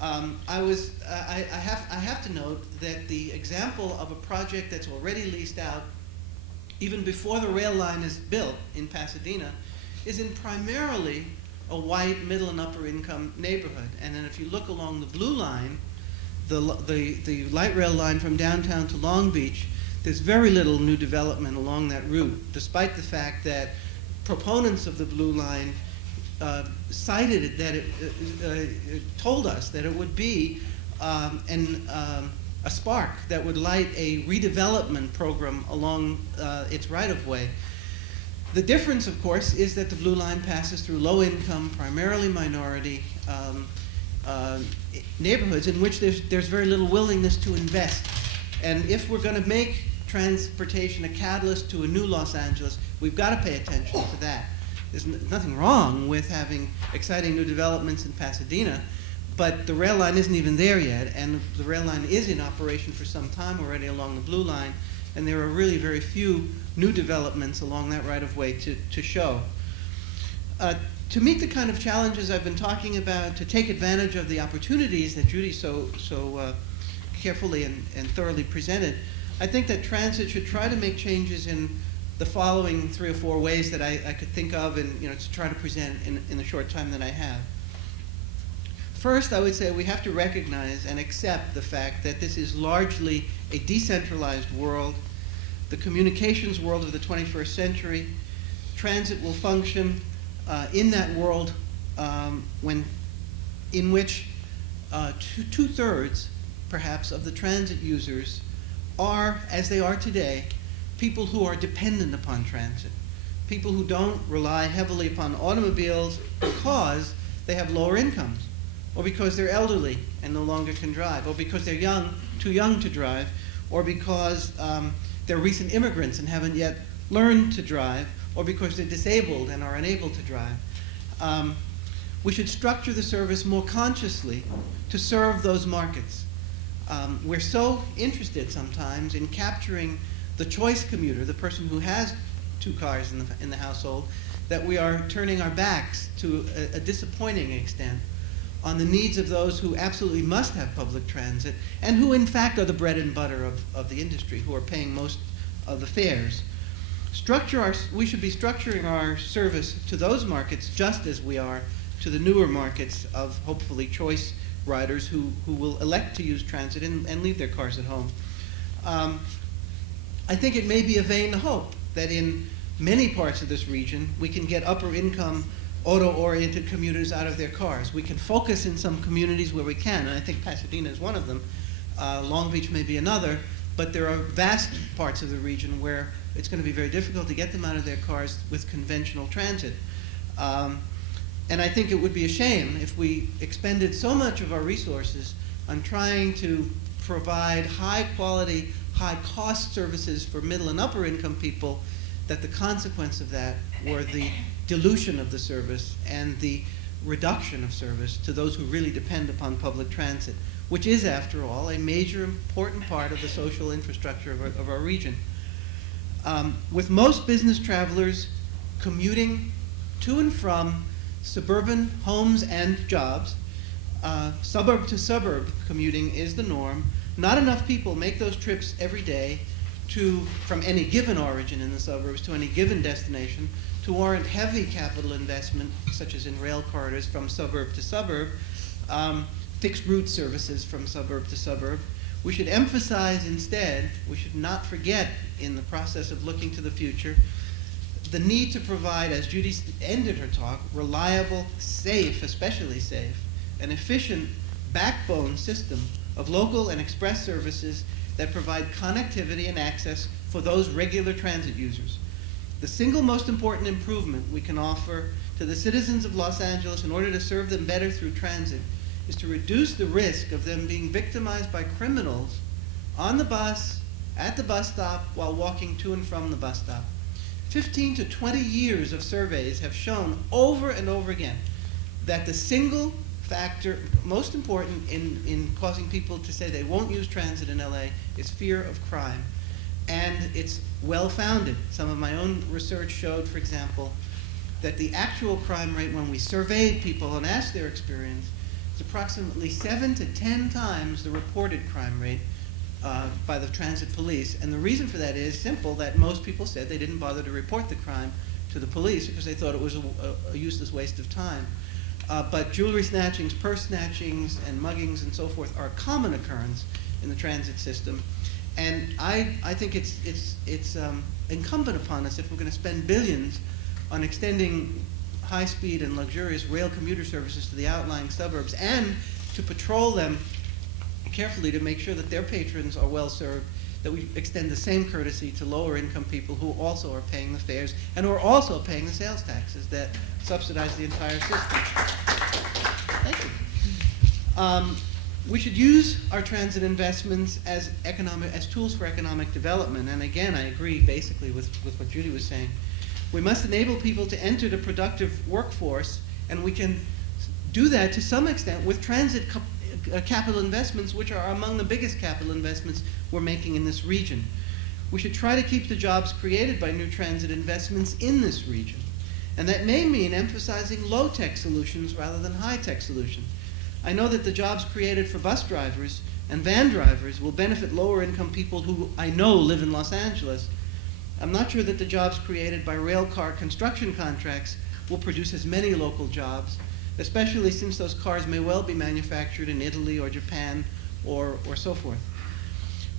I have to note that the example of a project that's already leased out, even before the rail line is built in Pasadena, is in primarily a white middle and upper income neighborhood. And then if you look along the blue line, the light rail line from downtown to Long Beach, there's very little new development along that route, despite the fact that proponents of the Blue Line cited that it told us that it would be a spark that would light a redevelopment program along its right-of-way. The difference, of course, is that the Blue Line passes through low-income, primarily minority neighborhoods in which there's very little willingness to invest. And if we're going to make transportation a catalyst to a new Los Angeles, we've got to pay attention to that. There's nothing wrong with having exciting new developments in Pasadena, but the rail line isn't even there yet, and the rail line is in operation for some time already along the Blue Line, and there are really very few new developments along that right-of-way to show. To meet the kind of challenges I've been talking about, to take advantage of the opportunities that Judy so carefully and thoroughly presented, I think that transit should try to make changes in the following 3 or 4 ways that I could think of, and to try to present in the short time that I have. First, I would say we have to recognize and accept the fact that this is largely a decentralized world, the communications world of the 21st century. Transit will function in that world in which 2/3, perhaps, of the transit users are, as they are today, people who are dependent upon transit, people who don't rely heavily upon automobiles because they have lower incomes, or because they're elderly and no longer can drive, or because they're too young to drive, or because they're recent immigrants and haven't yet learned to drive, or because they're disabled and are unable to drive. We should structure the service more consciously to serve those markets. We're so interested sometimes in capturing the choice commuter, the person who has 2 cars in the household, that we are turning our backs to a disappointing extent on the needs of those who absolutely must have public transit and who in fact are the bread and butter of the industry, who are paying most of the fares. We should be structuring our service to those markets just as we are to the newer markets of hopefully choice riders who will elect to use transit and leave their cars at home. I think it may be a vain hope that in many parts of this region we can get upper income auto-oriented commuters out of their cars. We can focus in some communities where we can, and I think Pasadena is one of them. Long Beach may be another, but there are vast parts of the region where it's going to be very difficult to get them out of their cars with conventional transit. And I think it would be a shame if we expended so much of our resources on trying to provide high-quality, high-cost services for middle and upper income people, that the consequence of that were the dilution of the service and the reduction of service to those who really depend upon public transit, which is, after all, a major important part of the social infrastructure of our region. With most business travelers commuting to and from suburban homes and jobs, suburb to suburb commuting is the norm. Not enough people make those trips every day from any given origin in the suburbs to any given destination to warrant heavy capital investment, such as in rail corridors from suburb to suburb, fixed route services from suburb to suburb. We should emphasize instead, we should not forget in the process of looking to the future, the need to provide, as Judy ended her talk, reliable, safe, especially safe, and efficient backbone system of local and express services that provide connectivity and access for those regular transit users. The single most important improvement we can offer to the citizens of Los Angeles in order to serve them better through transit is to reduce the risk of them being victimized by criminals on the bus, at the bus stop, while walking to and from the bus stop. 15 to 20 years of surveys have shown over and over again that the single factor most important in causing people to say they won't use transit in LA is fear of crime. And it's well-founded. Some of my own research showed, for example, that the actual crime rate when we surveyed people and asked their experience is approximately 7 to 10 times the reported crime rate by the transit police. And the reason for that is simple, that most people said they didn't bother to report the crime to the police because they thought it was a useless waste of time. But jewelry snatchings, purse snatchings, and muggings and so forth are a common occurrence in the transit system. And I think it's incumbent upon us, if we're going to spend billions on extending high-speed and luxurious rail commuter services to the outlying suburbs, and to patrol them carefully to make sure that their patrons are well served, that we extend the same courtesy to lower-income people who also are paying the fares and who are also paying the sales taxes that subsidize the entire system. Thank you. We should use our transit investments as tools for economic development. And again, I agree basically with what Judy was saying. We must enable people to enter the productive workforce, and we can do that to some extent with transit capital investments, which are among the biggest capital investments we're making in this region. We should try to keep the jobs created by new transit investments in this region. And that may mean emphasizing low-tech solutions rather than high-tech solutions. I know that the jobs created for bus drivers and van drivers will benefit lower-income people who I know live in Los Angeles. I'm not sure that the jobs created by rail car construction contracts will produce as many local jobs, especially since those cars may well be manufactured in Italy or Japan or so forth.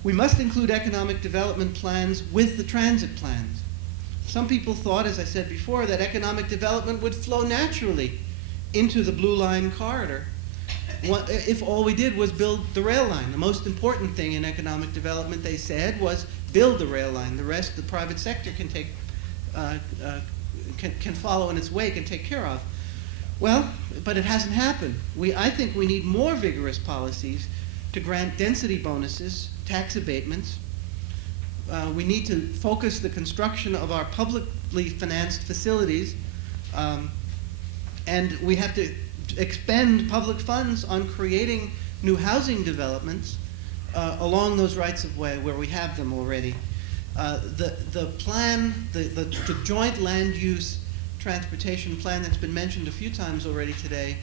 We must include economic development plans with the transit plans. Some people thought, as I said before, that economic development would flow naturally into the Blue Line corridor if all we did was build the rail line. The most important thing in economic development, they said, was build the rail line. The rest, the private sector can follow in its wake and take care of. Well, but it hasn't happened. I think we need more vigorous policies to grant density bonuses, tax abatements. We need to focus the construction of our publicly financed facilities, and we have to expend public funds on creating new housing developments along those rights of way where we have them already. The plan, the joint land use transportation plan that's been mentioned a few times already today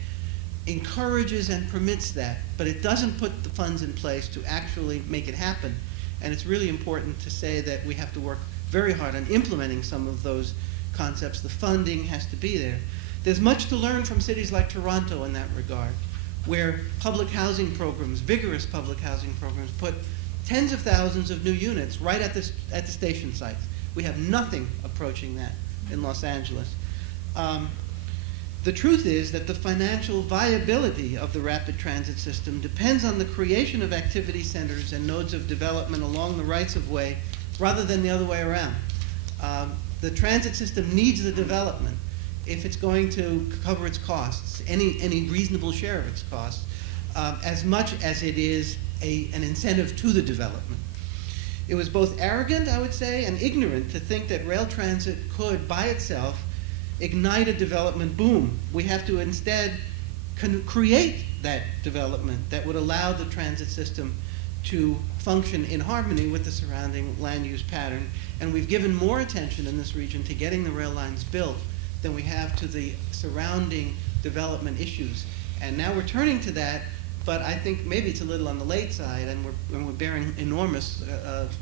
encourages and permits that, but it doesn't put the funds in place to actually make it happen. And it's really important to say that we have to work very hard on implementing some of those concepts. The funding has to be there. There's much to learn from cities like Toronto in that regard, where public housing programs, vigorous public housing programs, put tens of thousands of new units right at the station sites. We have nothing approaching that in Los Angeles. The truth is that the financial viability of the rapid transit system depends on the creation of activity centers and nodes of development along the rights of way rather than the other way around. The transit system needs the development if it's going to cover its costs, any reasonable share of its costs, as much as it is an incentive to the development. It was both arrogant, I would say, and ignorant to think that rail transit could, by itself, ignite a development boom. We have to instead create that development that would allow the transit system to function in harmony with the surrounding land use pattern. And we've given more attention in this region to getting the rail lines built than we have to the surrounding development issues. And now we're turning to that, but I think maybe it's a little on the late side, and we're bearing enormous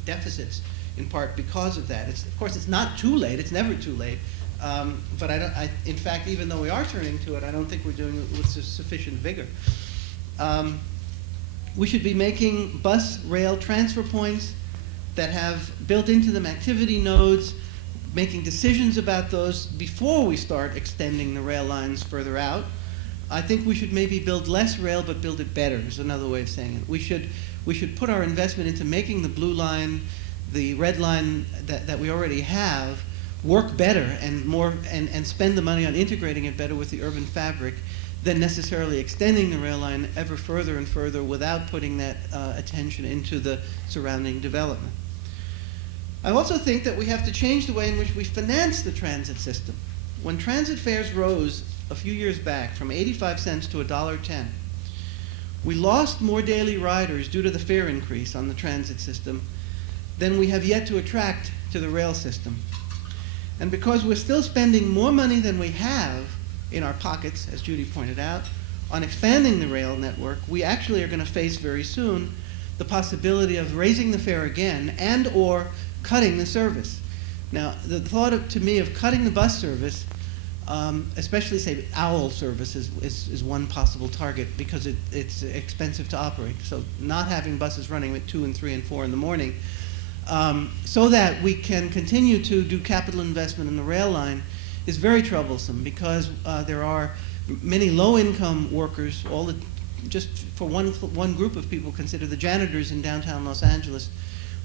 deficits in part because of that. Of course, it's not too late. It's never too late. But in fact, even though we are turning to it, I don't think we're doing it with sufficient vigor. We should be making bus rail transfer points that have built into them activity nodes, making decisions about those before we start extending the rail lines further out. I think we should maybe build less rail, but build it better, is another way of saying it. We should put our investment into making the blue line, the red line that we already have, work better and spend the money on integrating it better with the urban fabric than necessarily extending the rail line ever further and further without putting that attention into the surrounding development. I also think that we have to change the way in which we finance the transit system. When transit fares rose a few years back from 85 cents to $1.10, we lost more daily riders due to the fare increase on the transit system than we have yet to attract to the rail system. And because we're still spending more money than we have in our pockets, as Judy pointed out, on expanding the rail network, we actually are going to face very soon the possibility of raising the fare again and or cutting the service. Now, the thought to me of cutting the bus service, especially say OWL service is one possible target because it's expensive to operate. So not having buses running at 2 and 3 and 4 in the morning, so that we can continue to do capital investment in the rail line is very troublesome because there are many low-income workers, just for one group of people, consider the janitors in downtown Los Angeles,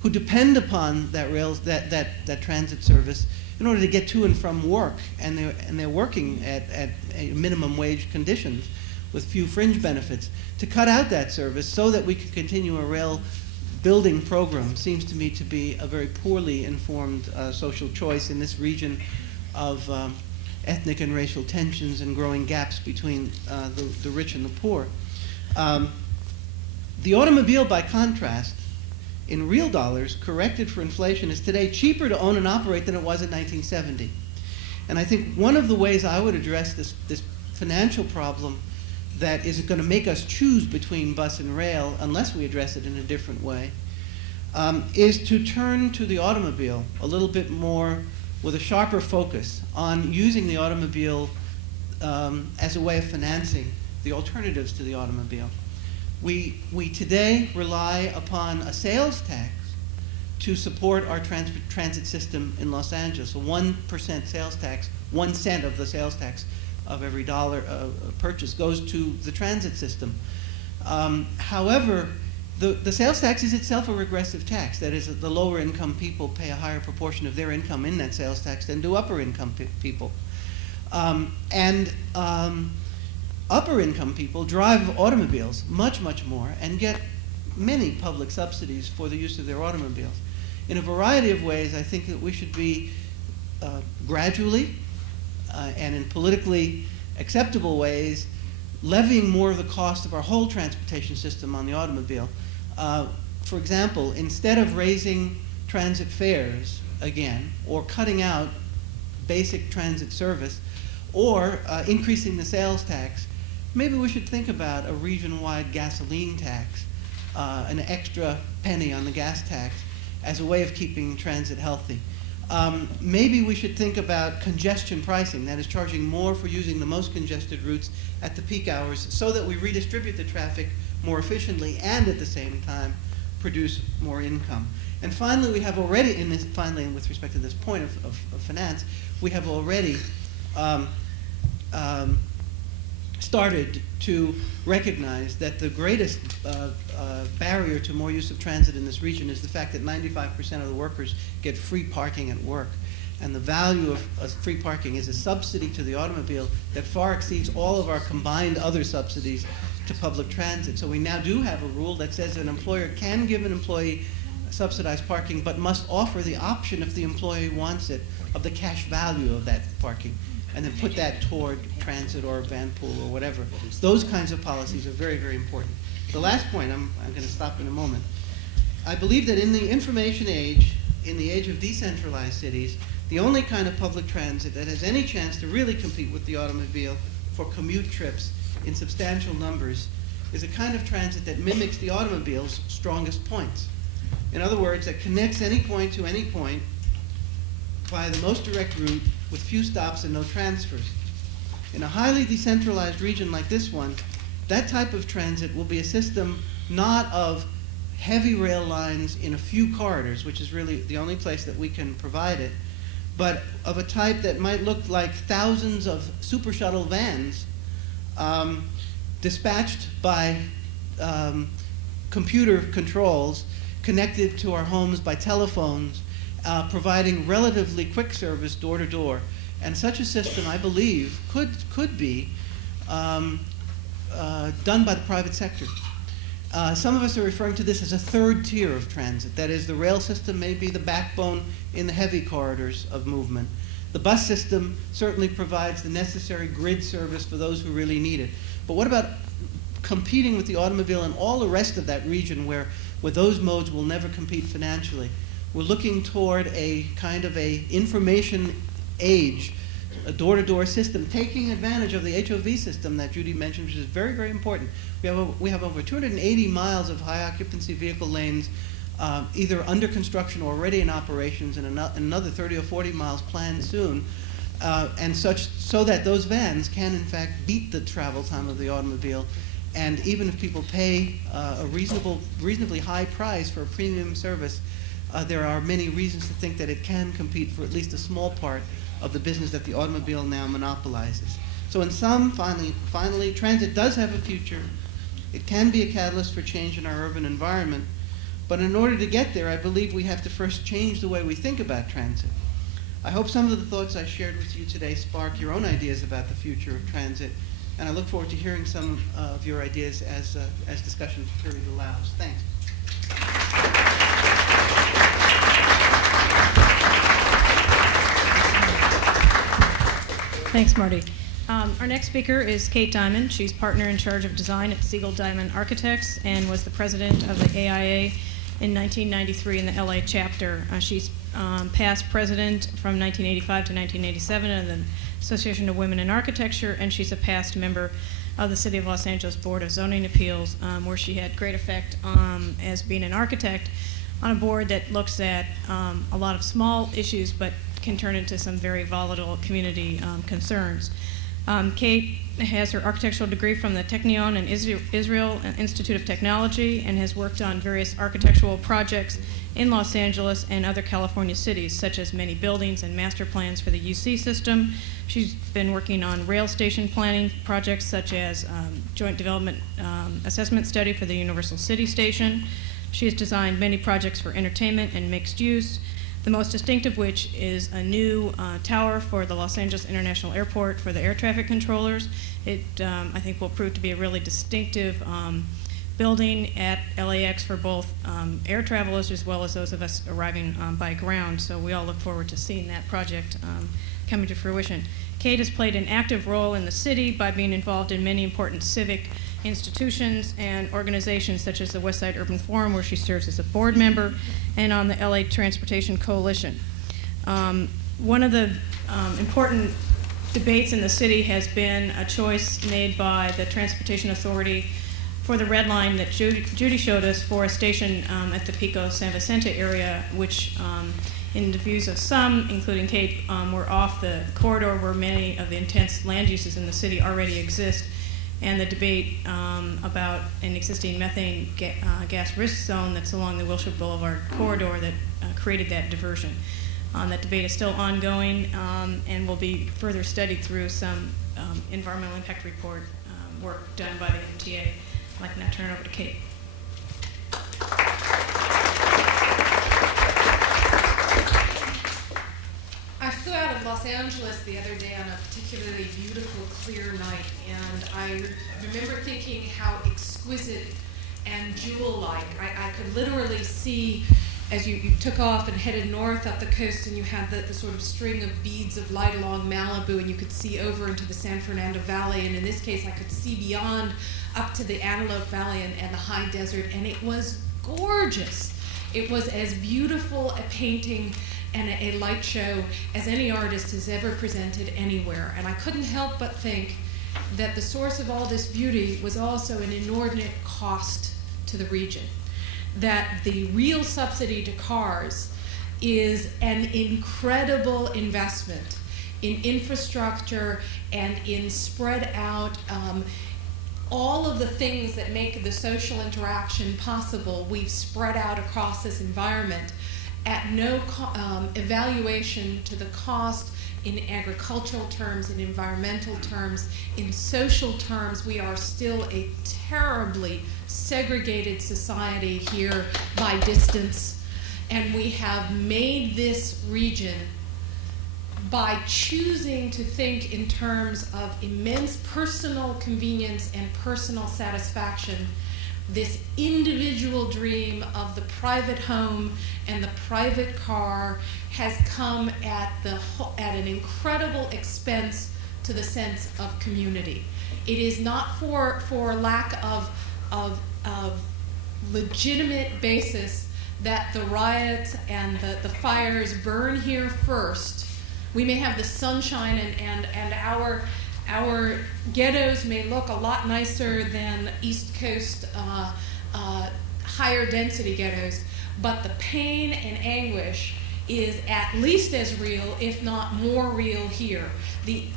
who depend upon that transit service in order to get to and from work, and they're working at minimum wage conditions with few fringe benefits. To cut out that service so that we can continue a rail building program seems to me to be a very poorly informed social choice in this region of ethnic and racial tensions and growing gaps between the rich and the poor. The automobile, by contrast, in real dollars, corrected for inflation, is today cheaper to own and operate than it was in 1970. And I think one of the ways I would address this financial problem that is going to make us choose between bus and rail, unless we address it in a different way, is to turn to the automobile a little bit more with a sharper focus on using the automobile as a way of financing the alternatives to the automobile. We today rely upon a sales tax to support our transit system in Los Angeles. A 1% sales tax, 1 cent of the sales tax of every dollar purchase goes to the transit system. However, the sales tax is itself a regressive tax. That is, the lower income people pay a higher proportion of their income in that sales tax than do upper income people. Upper income people drive automobiles much more and get many public subsidies for the use of their automobiles. In a variety of ways, I think that we should be gradually and in politically acceptable ways levying more of the cost of our whole transportation system on the automobile. For example, instead of raising transit fares again, or cutting out basic transit service, or increasing the sales tax, maybe we should think about a region-wide gasoline tax, an extra penny on the gas tax, as a way of keeping transit healthy. Maybe we should think about congestion pricing, that is charging more for using the most congested routes at the peak hours so that we redistribute the traffic more efficiently and at the same time produce more income. And finally, we have already, with respect to this point of finance, we have already started to recognize that the greatest barrier to more use of transit in this region is the fact that 95% of the workers get free parking at work. And the value of free parking is a subsidy to the automobile that far exceeds all of our combined other subsidies to public transit. So we now do have a rule that says an employer can give an employee subsidized parking, but must offer the option, if the employee wants it, of the cash value of that parking, and then put that toward transit or a van pool or whatever. Those kinds of policies are very, very important. The last point, I'm going to stop in a moment. I believe that in the information age, in the age of decentralized cities, the only kind of public transit that has any chance to really compete with the automobile for commute trips in substantial numbers is a kind of transit that mimics the automobile's strongest points. In other words, that connects any point to any point via the most direct route with few stops and no transfers. In a highly decentralized region like this one, that type of transit will be a system not of heavy rail lines in a few corridors, which is really the only place that we can provide it, but of a type that might look like thousands of super shuttle vans dispatched by computer controls connected to our homes by telephones, providing relatively quick service door to door. And such a system, I believe, could be done by the private sector. Some of us are referring to this as a third tier of transit. That is, the rail system may be the backbone in the heavy corridors of movement. The bus system certainly provides the necessary grid service for those who really need it. But what about competing with the automobile and all the rest of that region where those modes will never compete financially? We're looking toward a kind of a information age, a door-to-door system, taking advantage of the HOV system that Judy mentioned, which is very, very important. We have over 280 miles of high-occupancy vehicle lanes, either under construction or already in operations, and another 30 or 40 miles planned soon, and such so that those vans can, in fact, beat the travel time of the automobile. And even if people pay a reasonably high price for a premium service, there are many reasons to think that it can compete for at least a small part of the business that the automobile now monopolizes. So in sum, finally, transit does have a future. It can be a catalyst for change in our urban environment. But in order to get there, I believe we have to first change the way we think about transit. I hope some of the thoughts I shared with you today spark your own ideas about the future of transit, and I look forward to hearing some of your ideas as discussion period allows. Thanks. Thanks, Marty. Our next speaker is Kate Diamond. She's partner in charge of design at Siegel Diamond Architects and was the president of the AIA in 1993 in the LA chapter. She's past president from 1985 to 1987 of the Association of Women in Architecture, and she's a past member of the City of Los Angeles Board of Zoning Appeals, where she had great effect as being an architect on a board that looks at a lot of small issues but can turn into some very volatile community concerns. Kate has her architectural degree from the Technion in Israel Institute of Technology and has worked on various architectural projects in Los Angeles and other California cities, such as many buildings and master plans for the UC system. She's been working on rail station planning projects such as joint development assessment study for the Universal City Station. She has designed many projects for entertainment and mixed use, the most distinctive which is a new tower for the Los Angeles International Airport for the air traffic controllers. It, I think, will prove to be a really distinctive building at LAX for both air travelers as well as those of us arriving by ground. So we all look forward to seeing that project coming to fruition. Kate has played an active role in the city by being involved in many important civic institutions and organizations such as the West Side Urban Forum, where she serves as a board member, and on the LA Transportation Coalition. One of the important debates in the city has been a choice made by the Transportation Authority for the red line that Judy showed us for a station at the Pico San Vicente area, which in the views of some, including Kate, were off the corridor where many of the intense land uses in the city already exist, and the debate about an existing methane gas risk zone that's along the Wilshire Boulevard corridor that created that diversion. That debate is still ongoing and will be further studied through some environmental impact report work done by the MTA. I'd like to now turn it over to Kate. I flew out of Los Angeles the other day on a particularly beautiful, clear night, and I remember thinking how exquisite and jewel-like. I could literally see, as you took off and headed north up the coast, and you had the sort of string of beads of light along Malibu, and you could see over into the San Fernando Valley, and in this case I could see beyond up to the Antelope Valley and the high desert, and it was gorgeous. It was as beautiful a painting and a light show as any artist has ever presented anywhere. And I couldn't help but think that the source of all this beauty was also an inordinate cost to the region. That the real subsidy to cars is an incredible investment in infrastructure and in spread out all of the things that make the social interaction possible. We've spread out across this environment at no evaluation to the cost in agricultural terms, in environmental terms, in social terms. We are still a terribly segregated society here by distance, and we have made this region, by choosing to think in terms of immense personal convenience and personal satisfaction, this individual dream of the private home and the private car has come at an incredible expense to the sense of community. It is not for lack of legitimate basis that the riots and the fires burn here first. We may have the sunshine and our ghettos may look a lot nicer than East Coast higher density ghettos, but the pain and anguish is at least as real, if not more real here. The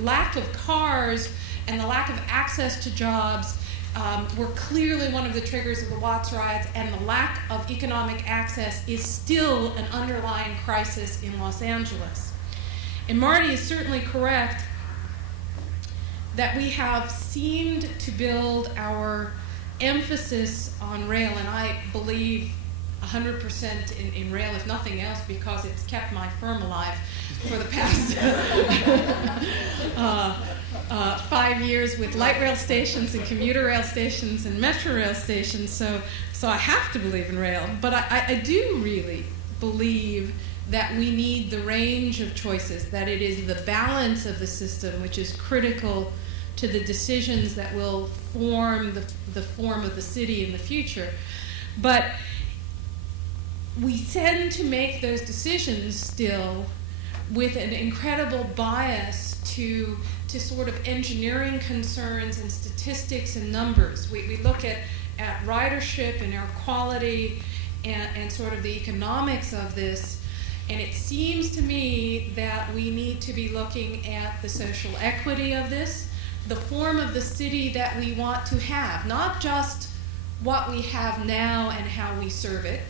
lack of cars and the lack of access to jobs were clearly one of the triggers of the Watts riots, and the lack of economic access is still an underlying crisis in Los Angeles. And Marty is certainly correct that we have seemed to build our emphasis on rail, and I believe 100% in rail, if nothing else, because it's kept my firm alive for the past 5 years with light rail stations and commuter rail stations and metro rail stations. So I have to believe in rail. But I do really believe that we need the range of choices, that it is the balance of the system which is critical to the decisions that will form the form of the city in the future. But we tend to make those decisions still with an incredible bias to sort of engineering concerns and statistics and numbers. We look at ridership and air quality and sort of the economics of this, and it seems to me that we need to be looking at the social equity of this, the form of the city that we want to have, not just what we have now and how we serve it.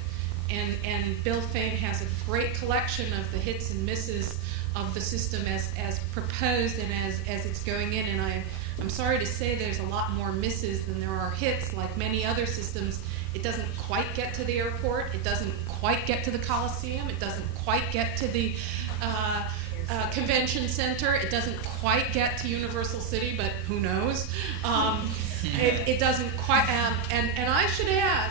And Bill Fain has a great collection of the hits and misses of the system as proposed and as it's going in. And I'm sorry to say there's a lot more misses than there are hits. Like many other systems, it doesn't quite get to the airport. It doesn't quite get to the Coliseum. It doesn't quite get to the convention center. It doesn't quite get to Universal City, but who knows? It doesn't quite, and I should add,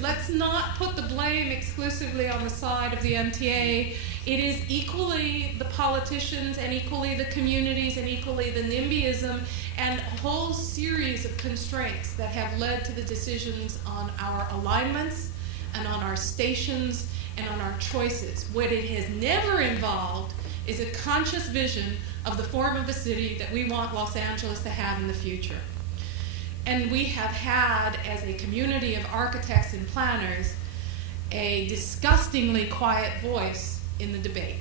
let's not put the blame exclusively on the side of the MTA. It is equally the politicians and equally the communities and equally the NIMBYism and a whole series of constraints that have led to the decisions on our alignments and on our stations and on our choices. What it has never involved is a conscious vision of the form of the city that we want Los Angeles to have in the future. And we have had, as a community of architects and planners, a disgustingly quiet voice in the debate.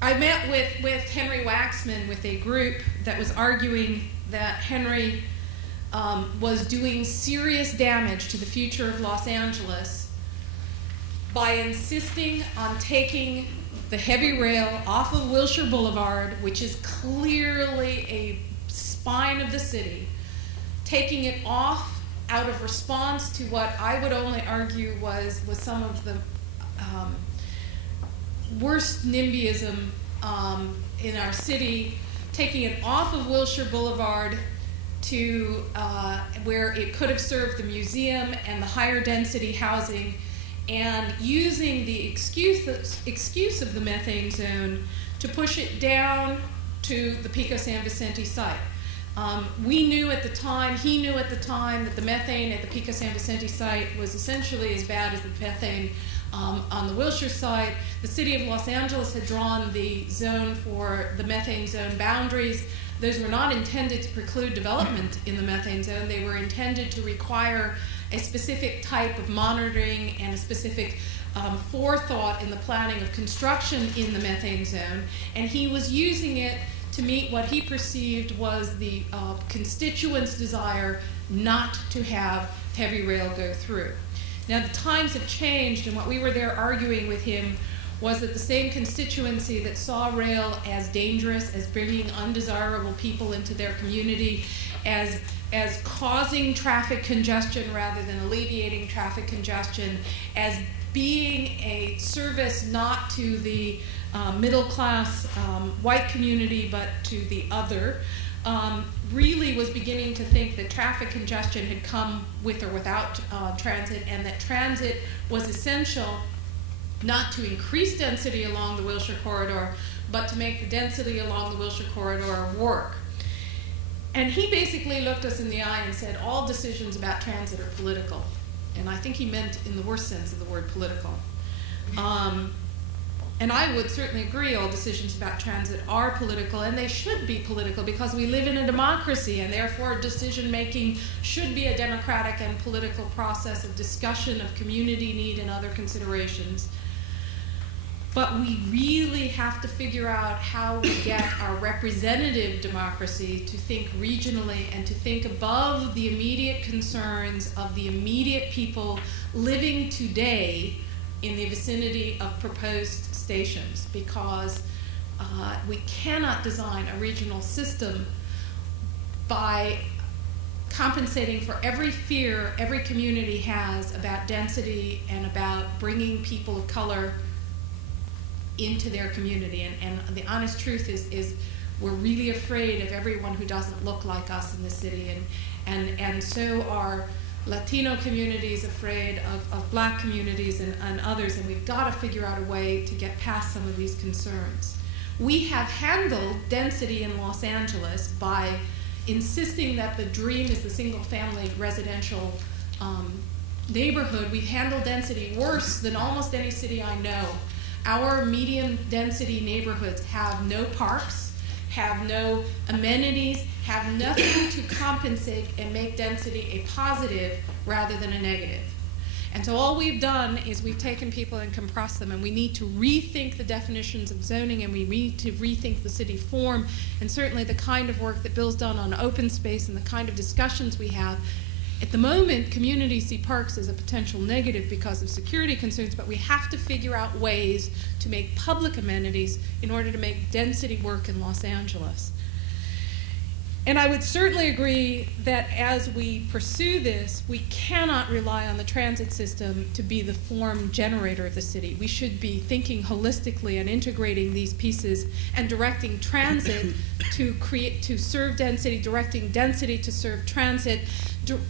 I met with Henry Waxman with a group that was arguing that Henry was doing serious damage to the future of Los Angeles by insisting on taking the heavy rail off of Wilshire Boulevard, which is clearly a spine of the city, taking it off out of response to what I would only argue was some of the worst NIMBYism in our city, taking it off of Wilshire Boulevard to where it could have served the museum and the higher density housing, and using the excuse of the methane zone to push it down to the Pico San Vicente site. We knew at the time, he knew at the time, that the methane at the Pico San Vicente site was essentially as bad as the methane on the Wilshire site. The city of Los Angeles had drawn the zone for the methane zone boundaries. Those were not intended to preclude development in the methane zone. They were intended to require a specific type of monitoring and a specific forethought in the planning of construction in the methane zone. And he was using it to meet what he perceived was the constituents' desire not to have heavy rail go through. Now, the times have changed, and what we were there arguing with him was that the same constituency that saw rail as dangerous, as bringing undesirable people into their community, as causing traffic congestion rather than alleviating traffic congestion, as being a service not to the middle class white community but to the other, really was beginning to think that traffic congestion had come with or without transit, and that transit was essential not to increase density along the Wilshire corridor, but to make the density along the Wilshire corridor work. And he basically looked us in the eye and said, all decisions about transit are political. And I think he meant in the worst sense of the word political. And I would certainly agree all decisions about transit are political, and they should be political because we live in a democracy, and therefore decision-making should be a democratic and political process of discussion of community need and other considerations. But we really have to figure out how we get our representative democracy to think regionally and to think above the immediate concerns of the immediate people living today in the vicinity of proposed stations, because we cannot design a regional system by compensating for every fear every community has about density and about bringing people of color into their community. And the honest truth is we're really afraid of everyone who doesn't look like us in the city, and so are Latino communities afraid of black communities and others, and we've got to figure out a way to get past some of these concerns. We have handled density in Los Angeles by insisting that the dream is the single-family residential neighborhood. We've handled density worse than almost any city I know. Our medium density neighborhoods have no parks, have no amenities, have nothing to compensate and make density a positive rather than a negative. And so all we've done is we've taken people and compressed them, and we need to rethink the definitions of zoning, and we need to rethink the city form, and certainly the kind of work that Bill's done on open space and the kind of discussions we have. At the moment, communities see parks as a potential negative because of security concerns, but we have to figure out ways to make public amenities in order to make density work in Los Angeles. And I would certainly agree that as we pursue this, we cannot rely on the transit system to be the form generator of the city. We should be thinking holistically and integrating these pieces and directing transit to serve density, directing density to serve transit,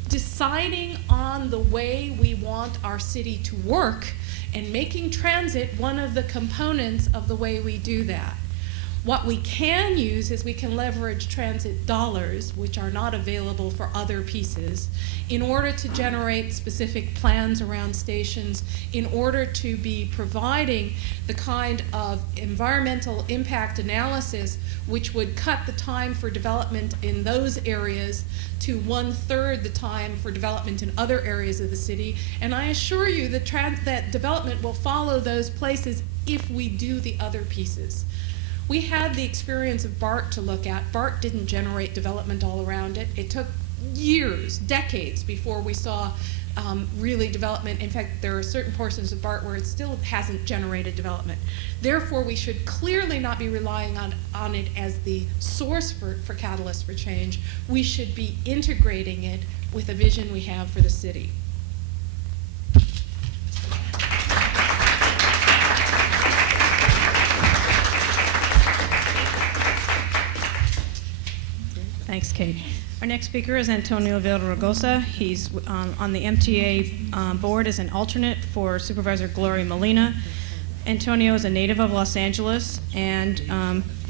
deciding on the way we want our city to work, and making transit one of the components of the way we do that. What we can use is we can leverage transit dollars, which are not available for other pieces, in order to generate specific plans around stations, in order to be providing the kind of environmental impact analysis which would cut the time for development in those areas to 1/3 the time for development in other areas of the city. And I assure you that that development will follow those places if we do the other pieces. We had the experience of BART to look at. BART didn't generate development all around it. It took years, decades, before we saw really development. In fact, there are certain portions of BART where it still hasn't generated development. Therefore, we should clearly not be relying on it as the source for catalyst for change. We should be integrating it with a vision we have for the city. Thanks, Kate. Our next speaker is Antonio Villaraigosa. He's on the MTA board as an alternate for Supervisor Gloria Molina. Antonio is a native of Los Angeles and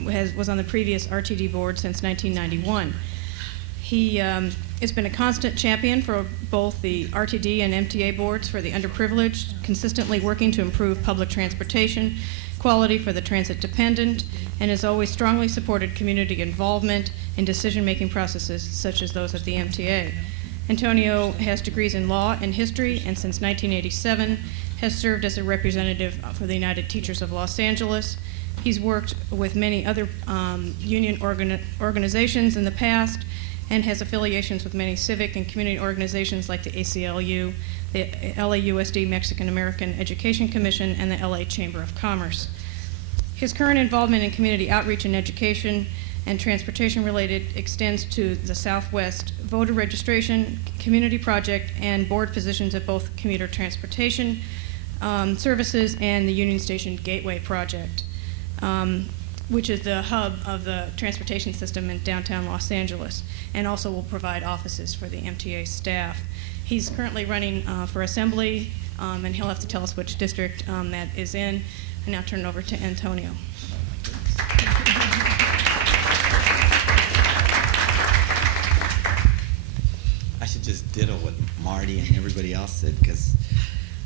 was on the previous RTD board since 1991. He has been a constant champion for both the RTD and MTA boards for the underprivileged, consistently working to improve public transportation quality for the transit dependent, and has always strongly supported community involvement in decision-making processes such as those of the MTA. Antonio has degrees in law and history, and since 1987 has served as a representative for the United Teachers of Los Angeles. He's worked with many other union organizations in the past and has affiliations with many civic and community organizations like the ACLU, the LAUSD Mexican American Education Commission, and the LA Chamber of Commerce. His current involvement in community outreach and education and transportation related extends to the Southwest voter registration, community project, and board positions at both commuter transportation services and the Union Station Gateway project, which is the hub of the transportation system in downtown Los Angeles, and also will provide offices for the MTA staff. He's currently running for assembly, and he'll have to tell us which district that is in. I now turn it over to Antonio. I should just ditto what Marty and everybody else said, because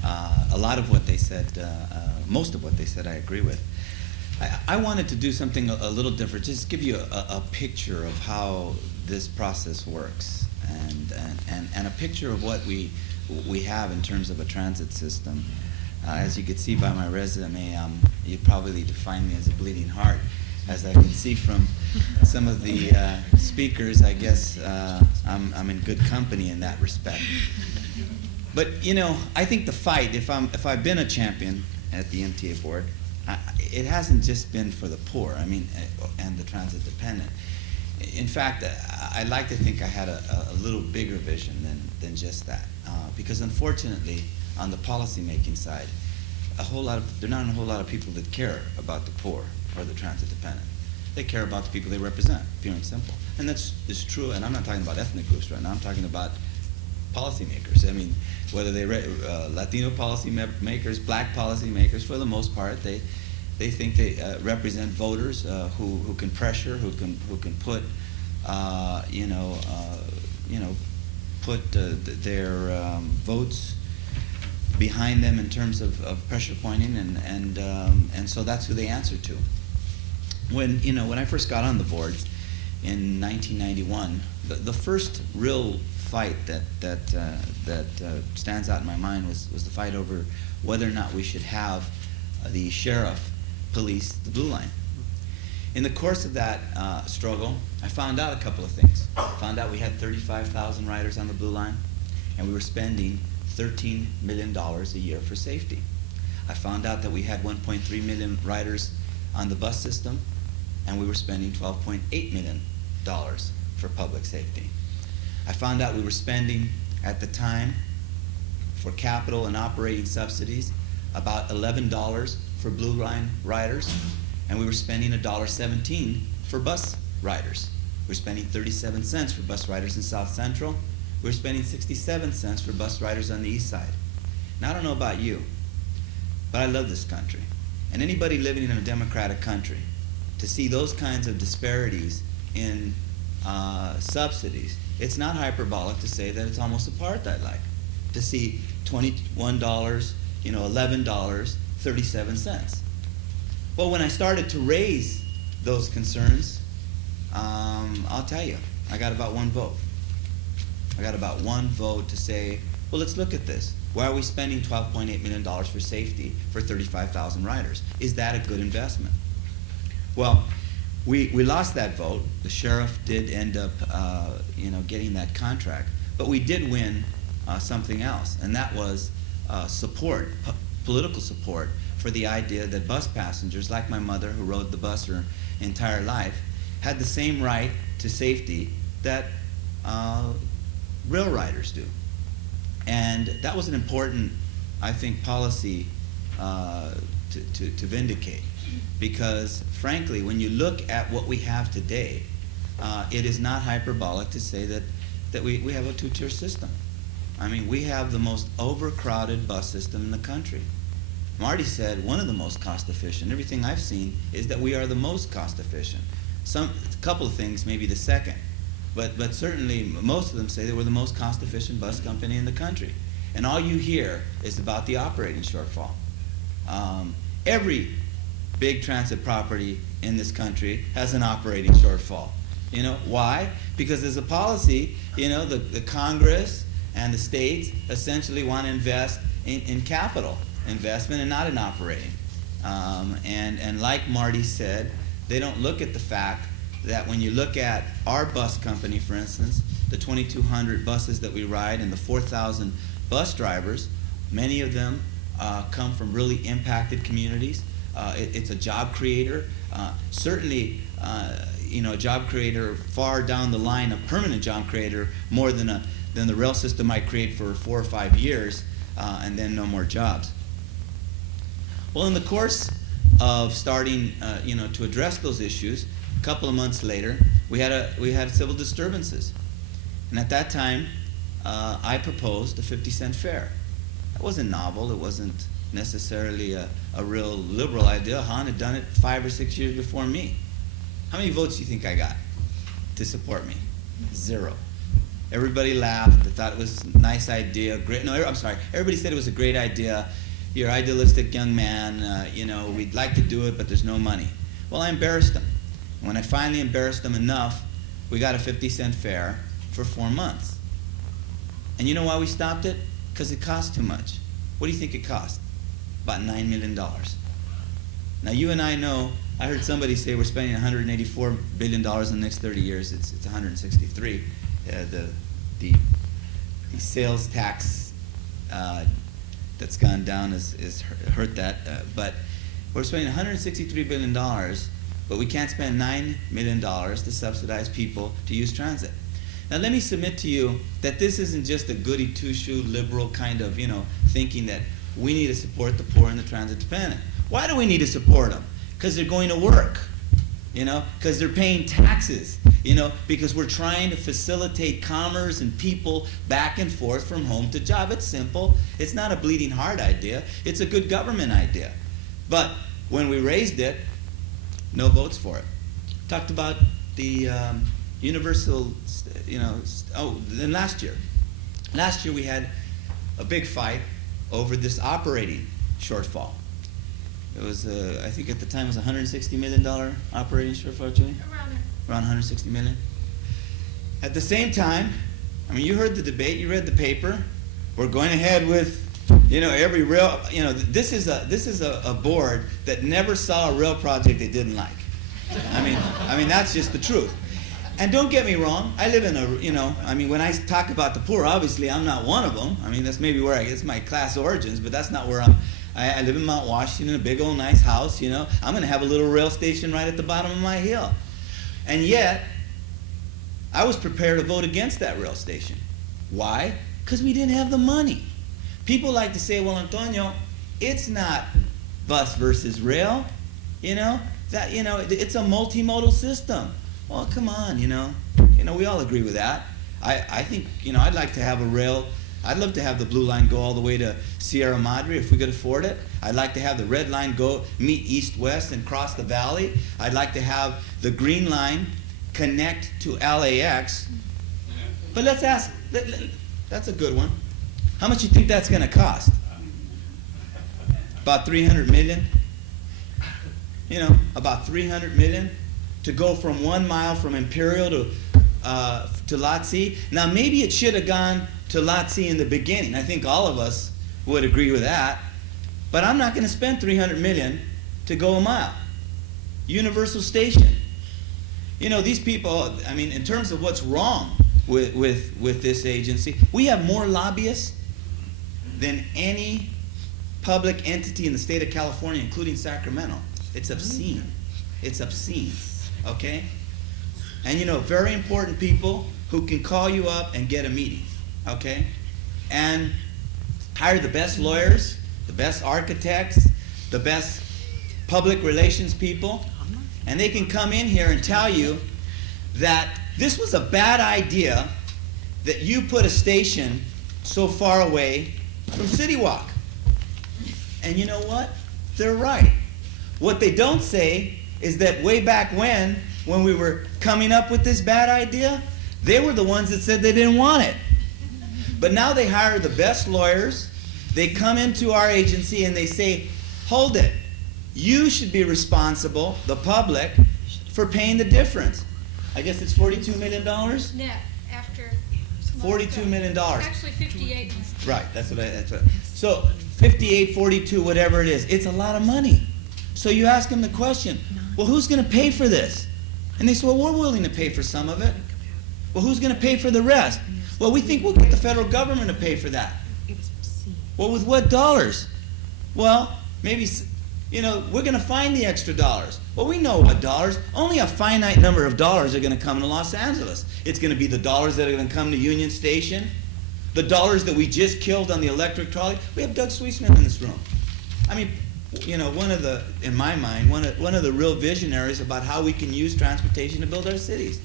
a lot of what they said, most of what they said I agree with. I wanted to do something a little different, just give you a picture of how this process works, and a picture of what we have in terms of a transit system. As you can see by my resume, you'd probably define me as a bleeding heart. As I can see from some of the speakers, I guess I'm in good company in that respect. But you know, I think the fight, if I've been a champion at the MTA board, it hasn't just been for the poor. I mean, and the transit dependent. In fact, I like to think I had a little bigger vision than just that, because unfortunately, on the policymaking side, there are not a whole lot of people that care about the poor or the transit dependent. They care about the people they represent, pure and simple. And that's true, and I'm not talking about ethnic groups right now, I'm talking about policymakers. I mean, whether they Latino policymakers, black policymakers, for the most part, they think they represent voters who can pressure, who can put their votes behind them in terms of pressure pointing, and so that's who they answer to. When I first got on the board in 1991, the first real fight that stands out in my mind was the fight over whether or not we should have the sheriff police the Blue Line. In the course of that struggle, I found out a couple of things. I found out we had 35,000 riders on the Blue Line, and we were spending $13 million a year for safety. I found out that we had 1.3 million riders on the bus system, and we were spending $12.8 million for public safety. I found out we were spending, at the time, for capital and operating subsidies, about $11 for Blue Line riders, and we were spending $1.17 for bus riders. We were spending 37 cents for bus riders in South Central. We were spending 67 cents for bus riders on the east side. Now, I don't know about you, but I love this country. And anybody living in a democratic country, to see those kinds of disparities in subsidies, it's not hyperbolic to say that it's almost apartheid-like. To see $21, $11, 37 cents. Well, when I started to raise those concerns, I'll tell you, I got about one vote. I got about one vote to say, well, let's look at this. Why are we spending $12.8 million for safety for 35,000 riders? Is that a good investment? Well, we lost that vote. The sheriff did end up getting that contract. But we did win something else, and that was support, political support, for the idea that bus passengers, like my mother who rode the bus her entire life, had the same right to safety that rail riders do. And that was an important, I think, policy to vindicate. Because, frankly, when you look at what we have today, it is not hyperbolic to say that we have a two-tier system. I mean, we have the most overcrowded bus system in the country. Marty said one of the most cost-efficient. Everything I've seen is that we are the most cost-efficient. A couple of things, maybe the second. But certainly, most of them say that we're the most cost-efficient bus company in the country. And all you hear is about the operating shortfall. Every big transit property in this country has an operating shortfall. You know, why? Because there's a policy, the Congress and the states essentially want to invest in capital investment and not in operating. And like Marty said, they don't look at the fact that when you look at our bus company, for instance, the 2,200 buses that we ride and the 4,000 bus drivers, many of them come from really impacted communities. It's a job creator. Certainly, a job creator far down the line, a permanent job creator, more than the rail system might create for 4 or 5 years, and then no more jobs. Well, in the course of starting, to address those issues, a couple of months later, we had civil disturbances, and at that time, I proposed a 50-cent fare. That wasn't novel. It wasn't necessarily a real liberal idea. Han had done it 5 or 6 years before me. How many votes do you think I got to support me? 0. Everybody laughed. They thought it was a nice idea. Great. No, I'm sorry. Everybody said it was a great idea. You're an idealistic young man. We'd like to do it, but there's no money. Well, I embarrassed them. When I finally embarrassed them enough, we got a 50-cent fare for 4 months. And you know why we stopped it? Because it cost too much. What do you think it cost? About $9 million. Now, you and I know, I heard somebody say we're spending $184 billion in the next 30 years. It's 163. The sales tax that's gone down is hurt that. But we're spending $163 billion, but we can't spend $9 million to subsidize people to use transit. Now let me submit to you that this isn't just a goody two-shoe liberal kind of thinking that we need to support the poor and the transit dependent. Why do we need to support them? Because they're going to work, because they're paying taxes, because we're trying to facilitate commerce and people back and forth from home to job. It's simple. It's not a bleeding heart idea. It's a good government idea. But when we raised it, no votes for it. Talked about the universal, then last year we had a big fight over this operating shortfall. It was, I think at the time it was $160 million operating shortfall, Julie? Around 160 million. At the same time, you heard the debate, you read the paper. We're going ahead with, every rail, this is a board that never saw a rail project they didn't like. I mean that's just the truth. And don't get me wrong, I live in a, when I talk about the poor, obviously I'm not one of them. That's maybe where it's my class origins, but that's not where I live in Mount Washington, a big old nice house, I'm going to have a little rail station right at the bottom of my hill. And yet, I was prepared to vote against that rail station. Why? Because we didn't have the money. People like to say, well, Antonio, it's not bus versus rail, it's a multimodal system. Well, come on, we all agree with that. I think, I'd like to have a rail. I'd love to have the blue line go all the way to Sierra Madre if we could afford it. I'd like to have the red line go meet east-west and cross the valley. I'd like to have the green line connect to LAX. But let's ask, that's a good one. How much do you think that's going to cost? About $300 million? About $300 million to go from 1 mile from Imperial to Lhotse. Now, maybe it should have gone to Lhotse in the beginning. I think all of us would agree with that. But I'm not going to spend $300 million to go a mile. Universal Station. These people, in terms of what's wrong with this agency, we have more lobbyists than any public entity in the state of California, including Sacramento. It's obscene. It's obscene. Okay? And very important people who can call you up and get a meeting. Okay? And hire the best lawyers, the best architects, the best public relations people, and they can come in here and tell you that this was a bad idea that you put a station so far away from City Walk. And you know what? They're right. What they don't say is that way back when we were coming up with this bad idea, they were the ones that said they didn't want it. But now they hire the best lawyers. They come into our agency and they say, hold it. You should be responsible, the public, for paying the difference. I guess it's $42 million? Net after $42 million. Actually 58. Right, that's what. So 58, 42, whatever it is, it's a lot of money. So you ask them the question, well, who's going to pay for this? And they say, well, we're willing to pay for some of it. Well, who's going to pay for the rest? Well, we think we'll get the federal government to pay for that. Well, with what dollars? Well, maybe, we're going to find the extra dollars. Well, we know what dollars. Only a finite number of dollars are going to come to Los Angeles. It's going to be the dollars that are going to come to Union Station, the dollars that we just killed on the electric trolley. We have Doug Sweetsman in this room. In my mind, one of the real visionaries about how we can use transportation to build our cities.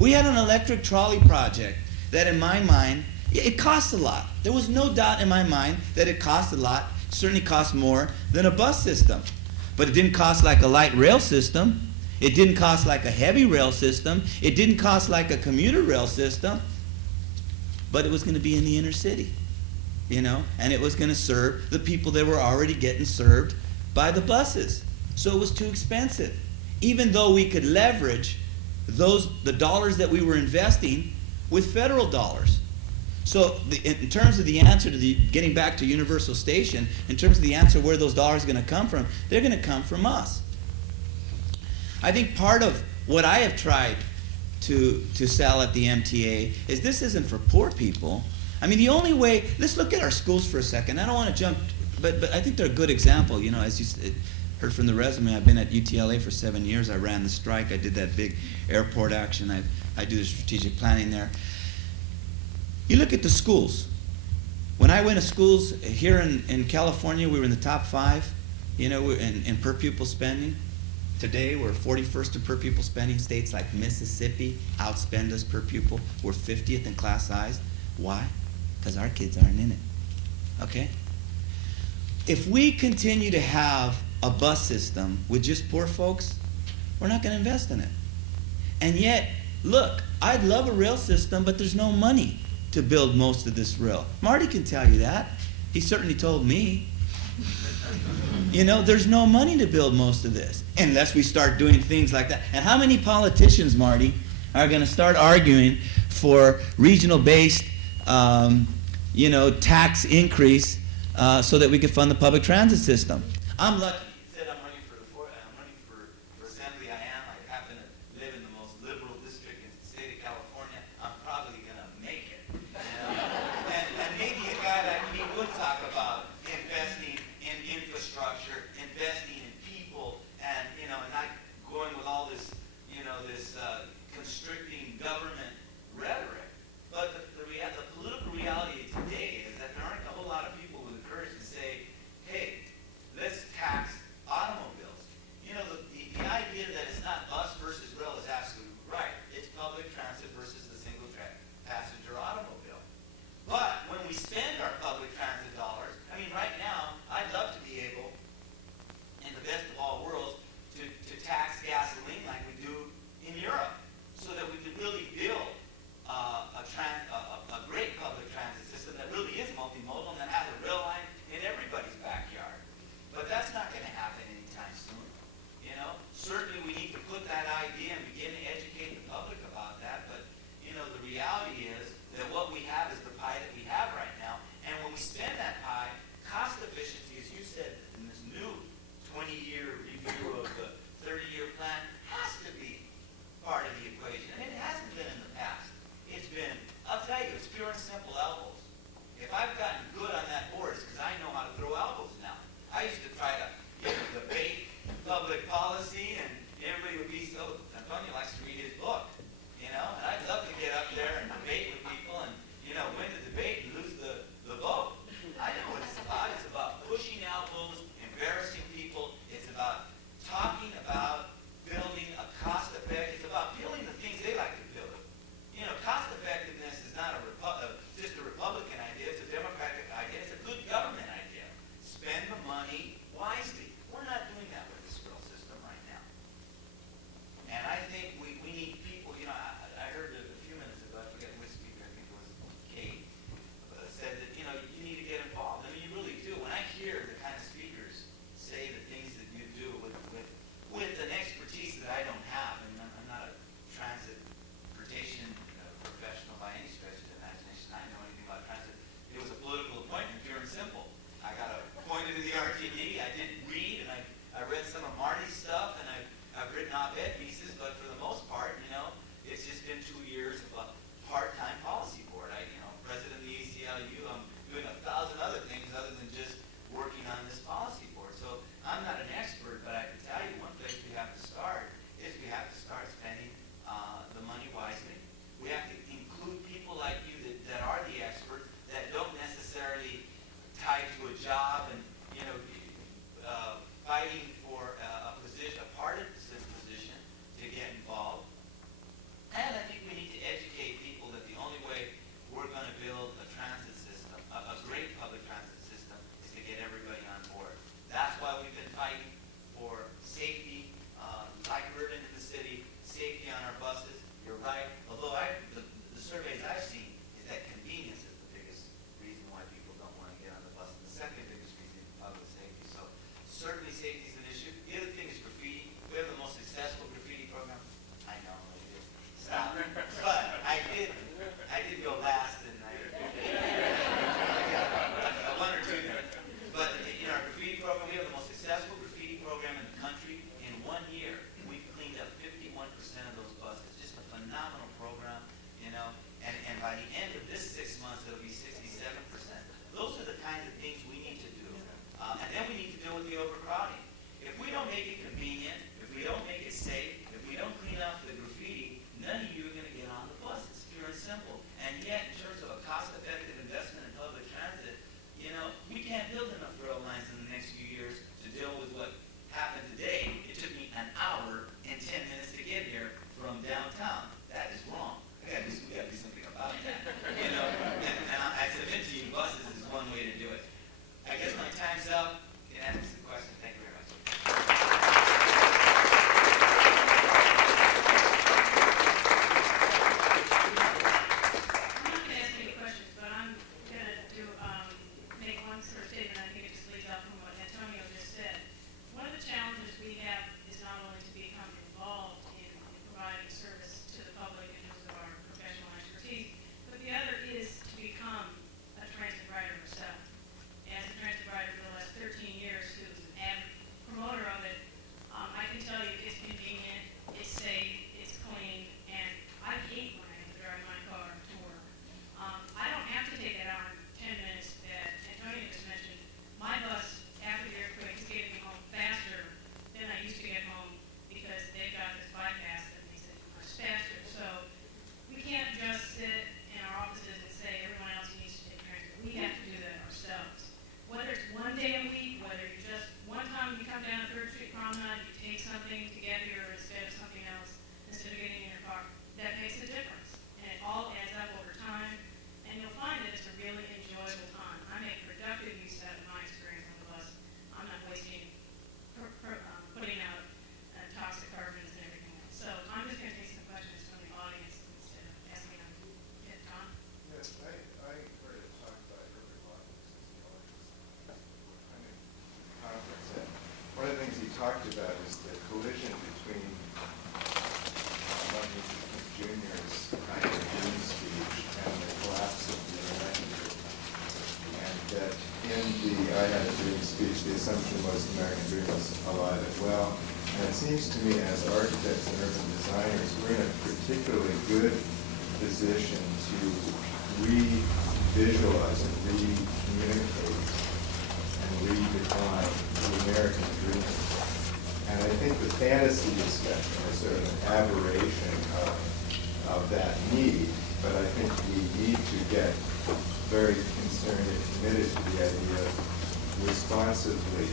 We had an electric trolley project that, in my mind, it cost a lot. There was no doubt in my mind that it cost a lot. It certainly cost more than a bus system. But it didn't cost like a light rail system. It didn't cost like a heavy rail system. It didn't cost like a commuter rail system. But it was going to be in the inner city, and it was going to serve the people that were already getting served by the buses. So it was too expensive. Even though we could leverage the dollars that we were investing with federal dollars. So in terms of the answer to getting back to Universal Station, in terms of the answer where those dollars are going to come from, they're going to come from us. I think part of what I have tried to sell at the MTA is this isn't for poor people. I mean, the only way, let's look at our schools for a second. I don't want to jump, but I think they're a good example. You know, as you heard from the resume, I've been at UTLA for 7 years. I ran the strike. I did that big airport action. I do the strategic planning there. You look at the schools. When I went to schools here in California, we were in the top 5, you know, in per pupil spending. Today, we're 41st in per pupil spending. States like Mississippi outspend us per pupil. We're 50th in class size. Why? Because our kids aren't in it. Okay? If we continue to have a bus system with just poor folks, we're not going to invest in it. And yet, look, I'd love a rail system, but there's no money to build most of this rail. Marty can tell you that. He certainly told me. You know, there's no money to build most of this unless we start doing things like that. And how many politicians, Marty, are going to start arguing for regional-based, you know, tax increase so that we can fund the public transit system? I'm lucky. He said I'm running for assembly. I am. I happen to live in the most liberal district in the state of California. I'm probably going to make it. And maybe a guy like me would talk about investing in infrastructure, investing in people, and, you know, and not going with all this, you know, this constricting government rhetoric. But the political reality today is that there aren't a whole lot of people with the courage to say, hey, let's tax automobiles. You know, the idea that it's not bus versus rail is absolutely right. It's public transit versus the single passenger automobile. But when we spend our public transit dollars, I mean, right now, I'd love to be able, in the best of all worlds, to tax gasoline like we do in Europe, so that we could really build a great public transit system that really is multimodal and that has a rail line in everybody's backyard. But that's not going to happen anytime soon. You know, certainly we need to put that idea and begin to educate the public about that. But, you know, the reality is that what we have is the pie that we have right now. And when we spend that pie, cost efficiency, as you said, in this new 20-year review of the 30-year plan, has to be part of the equation. And it hasn't been in the past. It's been, I'll tell you, it's pure and simple elbows. If I've gotten good on that board, it's because I know how to throw elbows now. I used to try to, you know, debate public policy, and everybody would be so, Antonio likes to read his book, you know, and I'd love to get up there and debate with people and, you know, win the debate and lose the vote. I know what it's about. It's about pushing elbows, embarrassing people. It's about talking about building a cost-effective, it's about building the things they like to build. You know, cost-effectiveness is not just a Republican idea, it's a Democratic idea, it's a good government idea. Spend the money wisely. We're not doing that with this rail system right now. And I think we need people, you know, I heard a few minutes ago, I forget which speaker, I think it was Kate, said that, you know, you need to get involved. I mean, you really do. When I hear the kind of speakers say the things that you do with an expertise that I don't have, and I'm not a transportation professional by any stretch of the imagination. I didn't know anything about transit. It was a political appointment, pure and simple. I got appointed to the RTD. I didn't read, and I read some of Marty's stuff, and I've written op-ed pieces, but for the most part, you know, it's just been 2 years of a part-time policy board. President of the ACLU, I'm doing 1,000 other things other than just working on this policy board. So I'm not an expert, but I can tell you one place we have to start is we have to start spending the money wisely. We have to include people like you that are the experts, that don't necessarily tie to a job and, you know, fighting for a position, a partisan position, by the end of this 6 months, it'll be 67%. Those are the kinds of things we need to do. And then we need to deal with the overcrowding. If we don't make it convenient, if we don't make it safe, if we don't clean up the graffiti, none of you are going to get on the bus. It's pure and simple. And yet, in terms of a cost-effective investment in public transit, you know, we can't build enough rail lines in the next few years to deal with what happened today. It took me an hour and 10 minutes to get here from downtown. That is wrong. We got to do something about that. You know, and I submit to you, buses is one way to do it. I guess my time's up. You can answer some questions. Thank you very much. I'm not going to ask any questions, but I'm going to make one sort of statement. I think it just leads up from what Antonio just said. One of the challenges we have is not only to become involved in providing service to the public in terms of our professional expertise, but the other is to become a transit rider herself. As a transit rider for the last 13 years, who's an avid promoter of it, I can tell you it's convenient, it's safe, it's clean, and I hate when I have to drive my car to work. I don't have to take that hour and 10 minutes that Antonio just mentioned. My bus, after the earthquake, is getting me home faster than I used to get home because they've got this bypass that makes it much faster. So we can't just sit in our offices and say everyone else needs to take transit. We have to do that ourselves. Whether it's one day a week, whether you just, one time you come down 3rd Street Promenade, you take something to get here instead of something else, instead of getting in your car, that makes a difference. And it all adds up over time, and you'll find that it's a really enjoyable time. I make productive use out of my experience on the bus. I'm not wasting, putting out toxic carbons and everything else. So I'm just going to take some questions from the audience instead of asking them to get Don. Yes, I heard it talked about Urbanisms as the kind of conference. And one of the things he talked about is the collision between Martin Luther King Jr.'s kind of dream speech and the collapse of the American dream. And that in the I Had a Dream speech, the assumption was the American dream was alive and well. And it seems to me as architects and urban designers, we're in a particularly good position to re-visualize and re-communicate and redefine the American dream. And I think the fantasy discussion is sort of an aberration of that need, but I think we need to get very concerned and committed to the idea of responsibly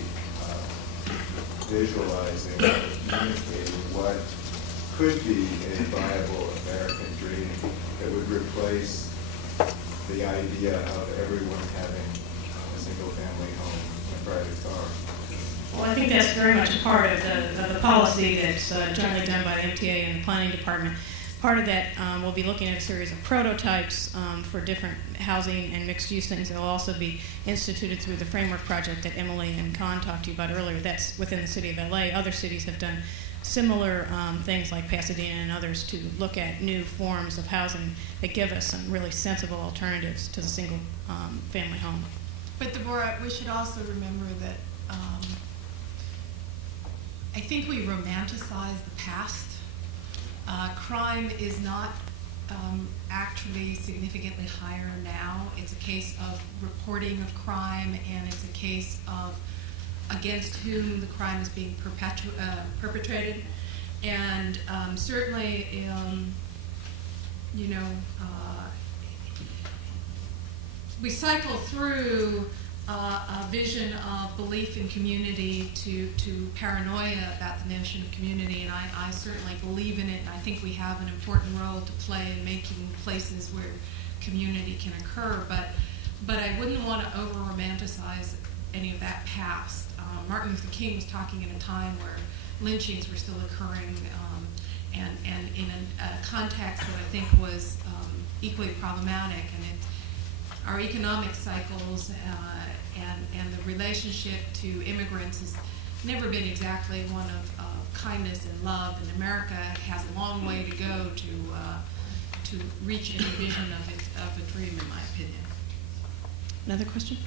visualizing and communicating what could be a viable American dream that would replace the idea of everyone having a single-family home and a private car. Well, I think that's very much a part of the policy that's jointly done by the MTA and the planning department. Part of that, we'll be looking at a series of prototypes for different housing and mixed-use things that will also be instituted through the framework project that Emily and Con talked to you about earlier. That's within the city of LA. Other cities have done similar things like Pasadena and others to look at new forms of housing that give us some really sensible alternatives to the single family home. But Deborah, we should also remember that I think we romanticize the past. Crime is not actually significantly higher now. It's a case of reporting of crime, and it's a case of against whom the crime is being perpetrated. And certainly, we cycle through a vision of belief in community to paranoia about the notion of community, and I certainly believe in it, and I think we have an important role to play in making places where community can occur, but I wouldn't want to over-romanticize any of that past. Martin Luther King was talking in a time where lynchings were still occurring, and in a context that I think was equally problematic, and our economic cycles and the relationship to immigrants has never been exactly one of kindness and love, and America has a long way to go to reach any vision of a dream, in my opinion. Another question?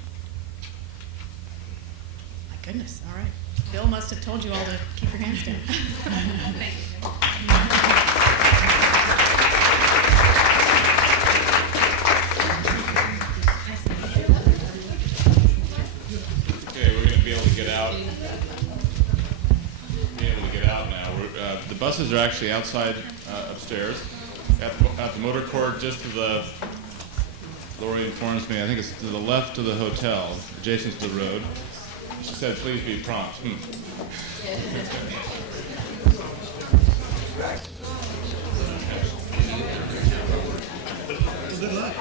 My goodness, all right. Bill must have told you all to keep your hands down. Thank you. buses are actually outside upstairs at the motor court just to the, Lori informs me, I think it's to the left of the hotel, adjacent to the road. She said, please be prompt. Good luck.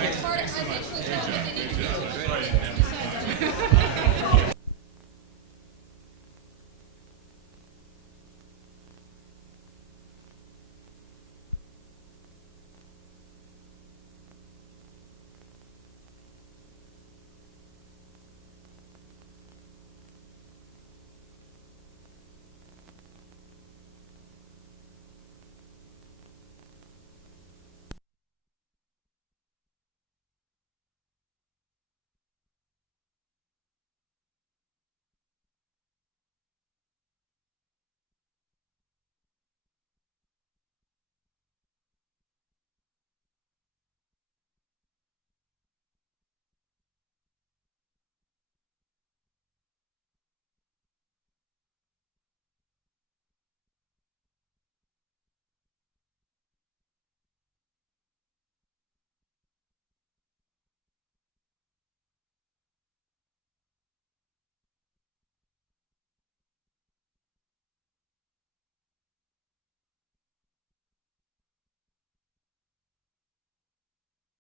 It's hard, I think,